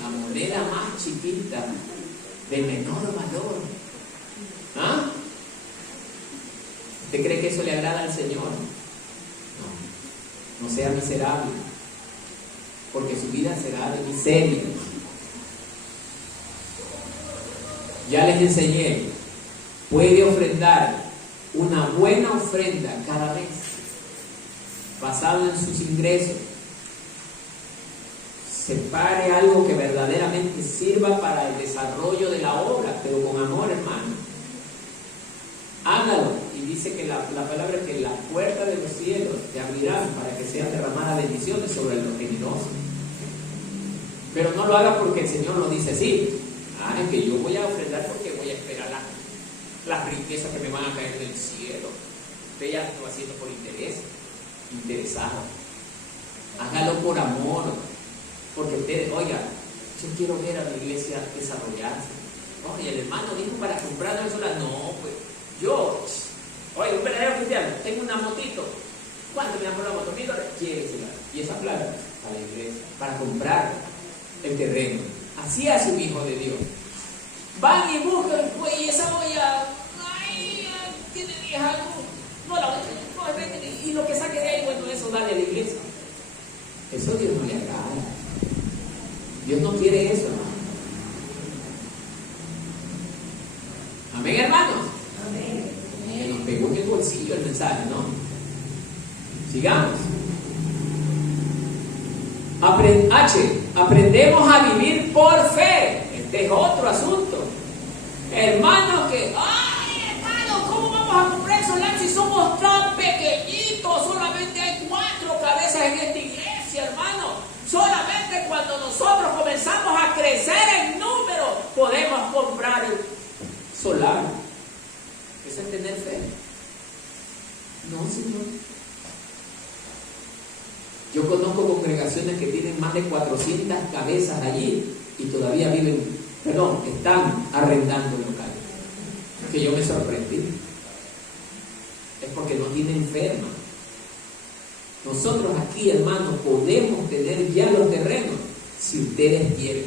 La moneda más chiquita, de menor valor. ¿Usted cree que eso le agrada al Señor? No sea miserable, porque su vida será de miseria. Ya les enseñé, puede ofrendar una buena ofrenda cada mes, basado en sus ingresos. Separe algo que verdaderamente sirva para el desarrollo de la obra, pero con amor, hermano. Hágalo. Y dice que la palabra es que las puertas de los cielos te abrirán para que sean derramadas bendiciones sobre los generosos. Pero no lo haga porque el Señor lo dice así. Es que yo voy a ofrendar porque voy a esperar las riquezas que me van a caer del cielo. Usted ya lo está haciendo por interés, interesado. Hágalo por amor. Porque usted, oiga, yo quiero ver a la iglesia desarrollarse. Oye, el hermano dijo para comprar una sola. No, pues yo, oye, un verdadero cristiano, tengo una motito. ¿Cuánto me da por la moto? $1,000. Llévesela. Y esa plata a la iglesia para comprar el terreno. Así hace un hijo de Dios. Van y buscan, oye, esa olla, tiene 10 años. No la voy a, y lo que saque de ahí, bueno, eso dale a la iglesia. Eso Dios no le agrada. Dios no quiere eso, ¿no? Amén, hermanos. Amén. Que nos pegó en el bolsillo el mensaje, ¿no? Sigamos. Aprendemos a vivir por fe. Este es otro asunto. Hermanos que, ay hermano, ¿cómo vamos a comprar solar si somos tan pequeñitos? Solamente hay 4 cabezas en esta iglesia, hermano. Solamente cuando nosotros comenzamos a crecer en número podemos comprar el solar. Eso es tener fe. No, Señor. Yo conozco congregaciones que tienen más de 400 cabezas allí y todavía están arrendando locales. Que yo me sorprendí. Es porque no tienen fe, hermano. Nosotros aquí, hermanos, podemos tener ya los terrenos si ustedes quieren.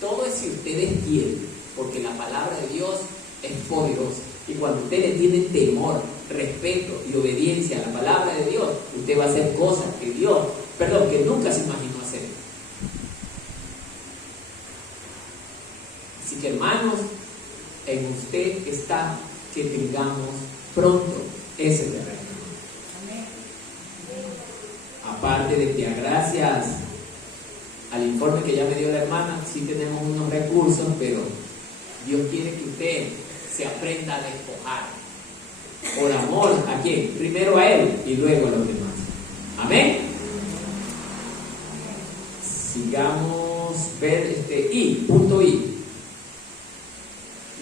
Todo es si ustedes quieren, porque la palabra de Dios es poderosa. Y cuando ustedes tienen temor, respeto y obediencia a la palabra de Dios, usted va a hacer cosas que que nunca se imaginó hacer. Así que, hermanos, en usted está que tengamos pronto ese terreno. Aparte de que gracias al informe que ya me dio la hermana, sí tenemos unos recursos, pero Dios quiere que usted se aprenda a despojar. Por amor, ¿a quién? Primero a Él y luego a los demás. Amén. Sigamos ver punto I.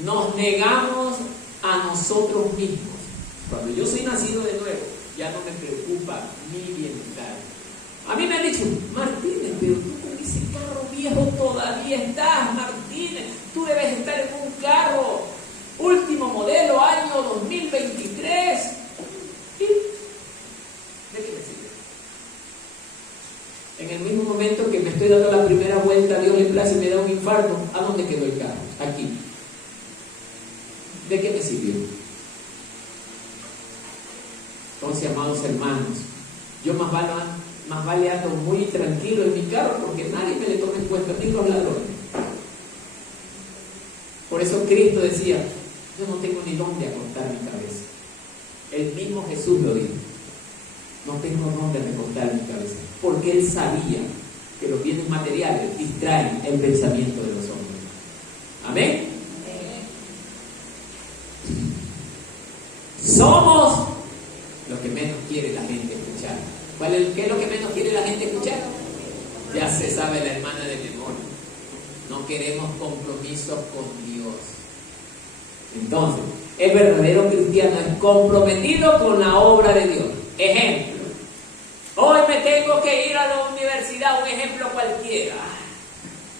Nos negamos a nosotros mismos. Cuando yo soy nacido de nuevo, ya no me preocupa mi bienestar. A mí me han dicho, Martínez, pero tú con ese carro viejo todavía estás, Martínez. Tú debes estar en un carro último modelo, año 2023. ¿Y de qué me sirve? En el mismo momento que me estoy dando la primera vuelta, Dios le place y me da un infarto, ¿a dónde quedó el carro? Aquí. ¿De qué me sirvió? Entonces, amados hermanos, yo más vale ando muy tranquilo en mi carro porque nadie me le tome en cuenta, ni los ladrones. Por eso Cristo decía, yo no tengo ni dónde acostar mi cabeza. El mismo Jesús lo dijo, no tengo dónde recostar mi cabeza, porque Él sabía que los bienes materiales distraen el pensamiento de los hombres. Amén. Somos lo que menos quiere la gente escuchar. ¿Qué es lo que menos quiere la gente escuchar? Ya se sabe la hermana de memoria. No queremos compromisos con Dios. Entonces, el verdadero cristiano es comprometido con la obra de Dios. Ejemplo. Hoy me tengo que ir a la universidad, un ejemplo cualquiera.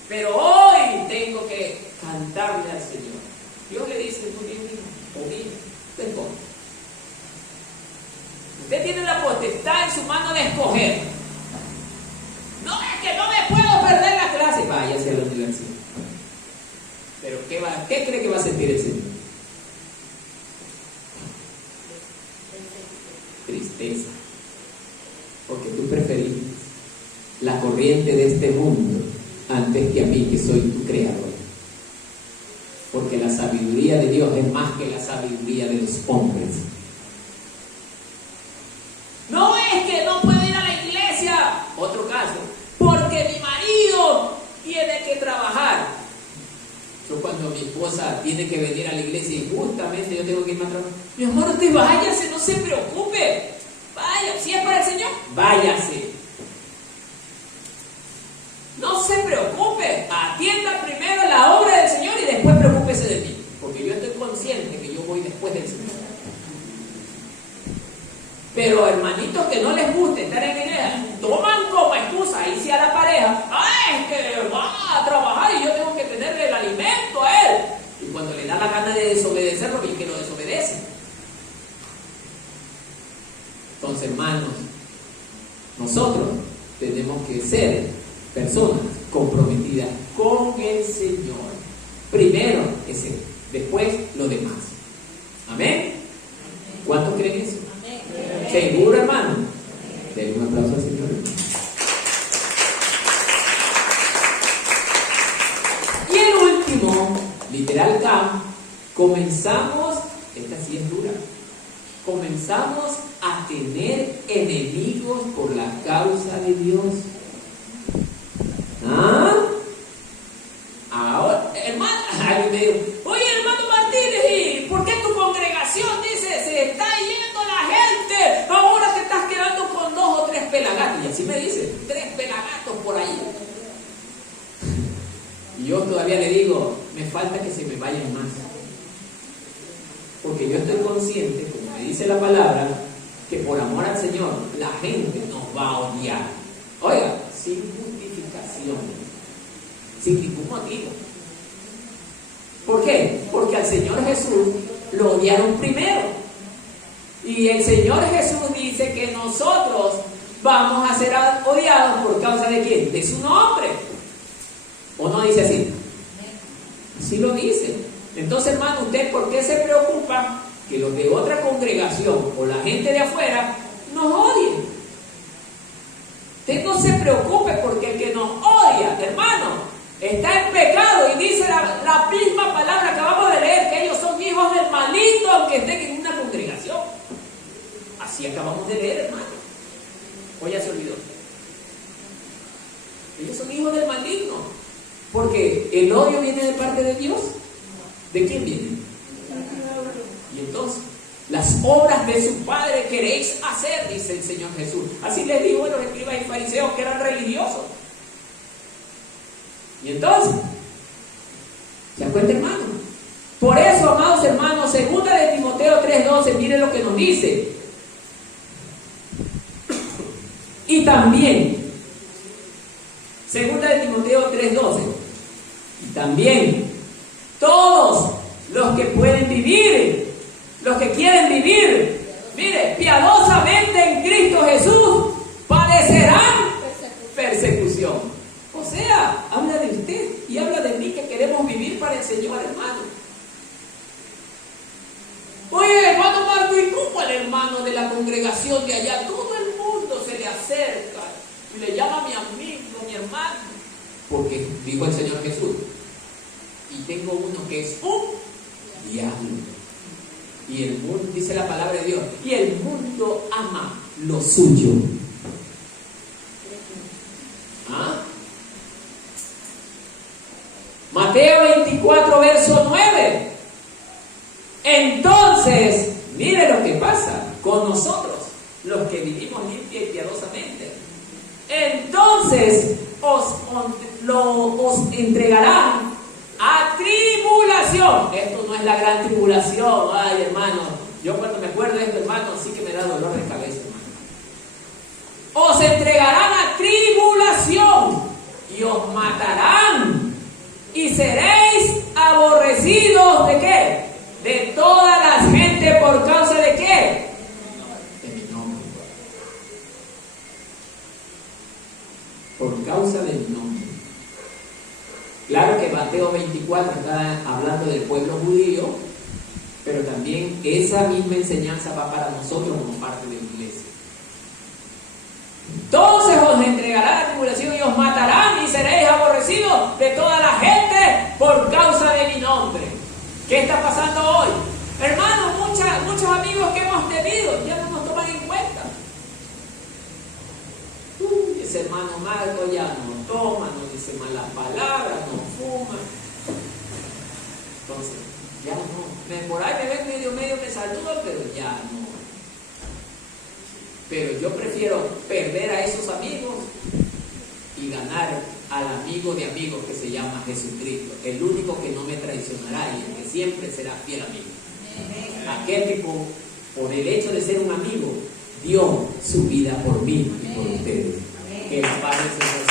Pero hoy tengo que cantarle al Señor. Dios le dice, tú bien, hijo, o hija, te escoge. Usted tiene la potestad en su mano de escoger. No es que no me puedo perder la clase. Váyase a la universidad. Pero ¿qué cree que va a sentir el Señor? Tristeza. Porque tú preferís la corriente de este mundo antes que a mí, que soy tu creador. Porque la sabiduría de Dios es más que la sabiduría de los hombres. No es que no puedo ir a la iglesia, otro caso, porque mi marido tiene que trabajar. Yo cuando mi esposa tiene que venir a la iglesia y justamente yo tengo que irme a trabajar, mi amor, usted váyase, no se preocupe, vaya, si es para el Señor, váyase. No se preocupe, atienda primero la obra del Señor y después preocúpese de mí, porque yo estoy consciente que yo voy después del Señor. Pero hermanitos que no les guste estar en la iglesia, toman como excusa irse a la pareja, es que va a trabajar y yo tengo que tenerle el alimento a él. Y cuando le da la gana de desobedecerlo, bien que lo desobedece. Entonces, hermanos, nosotros tenemos que ser personas comprometidas con el Señor. Primero es Él, después lo demás. Amén. ¿Cuántos creen eso? ¿Seguro, hermano? Denle un aplauso al Señor. Y el último, literal K, comenzamos, esta sí es dura, comenzamos a tener enemigos por la causa de Dios. me dice, 3 pelagatos por ahí. Y yo todavía le digo, me falta que se me vayan más. Porque yo estoy consciente, como me dice la palabra, que por amor al Señor, la gente nos va a odiar. Oiga, sin justificación, sin ningún motivo. ¿Por qué? Porque al Señor Jesús lo odiaron primero. Y el Señor Jesús dice que nosotros vamos a ser odiados por causa de ¿quién? De su nombre. ¿O no dice así? Así lo dice. Entonces, hermano, ¿usted por qué se preocupa que los de otra congregación o la gente de afuera nos odien? Usted no se preocupe porque el que nos odia, hermano, está en pecado y dice la misma palabra que acabamos de leer, que ellos son hijos del maligno aunque estén en una congregación. Así acabamos de leer, hermano. O ya se olvidó. Ellos son hijos del maligno. Porque el odio viene de parte de Dios. ¿De quién viene? Y entonces, las obras de su Padre queréis hacer, dice el Señor Jesús. Así les dijo a los escribas y fariseos que eran religiosos. Y entonces, ¿se dan cuenta, hermano? Por eso, amados hermanos, 2 de Timoteo 3:12, miren lo que nos dice. Y también, 2 de Timoteo 3:12, y también todos los que pueden vivir, los que quieren vivir, mire, piadosamente en Cristo Jesús, padecerán persecución. O sea, habla de usted y habla de mí que queremos vivir para el Señor, hermano. Oye, hermano Marco, ¿y cómo el hermano de la congregación de allá? Todo el mundo se le acerca y le llama mi amigo, mi hermano. Porque dijo el Señor Jesús, y tengo uno que es un diablo. Y el mundo, dice la palabra de Dios, y el mundo ama lo suyo. ¿Ah? Mateo 24, verso 9. Entonces, mire lo que pasa con nosotros, los que vivimos limpia y piadosamente. Entonces os entregarán a tribulación. Esto no es la gran tribulación. Ay, hermano, yo cuando me acuerdo de esto, hermano, sí que me da dolor de cabeza, hermano. Os entregarán a tribulación y os matarán y seréis aborrecidos ¿de qué? De toda la gente por causa de qué? De mi nombre. Por causa de mi nombre. Claro que Mateo 24 está hablando del pueblo judío, pero también esa misma enseñanza va para nosotros como parte de la iglesia. Entonces os entregará la tribulación y os matarán y seréis aborrecidos de toda la gente por causa de mi nombre. ¿Qué está pasando hoy? Hermanos, muchos amigos que hemos tenido ya no nos toman en cuenta. Ese hermano Marco ya no toma, no dice malas palabras, no fuma. Entonces, ya no. Por ahí me ven medio me saludan, pero ya no. Pero yo prefiero perder a esos amigos y ganar al amigo de amigos que se llama Jesucristo, el único que no me traicionará y el que siempre será fiel amigo. Aquel que por el hecho de ser un amigo dio su vida por mí y por ustedes. Que la paz del Señor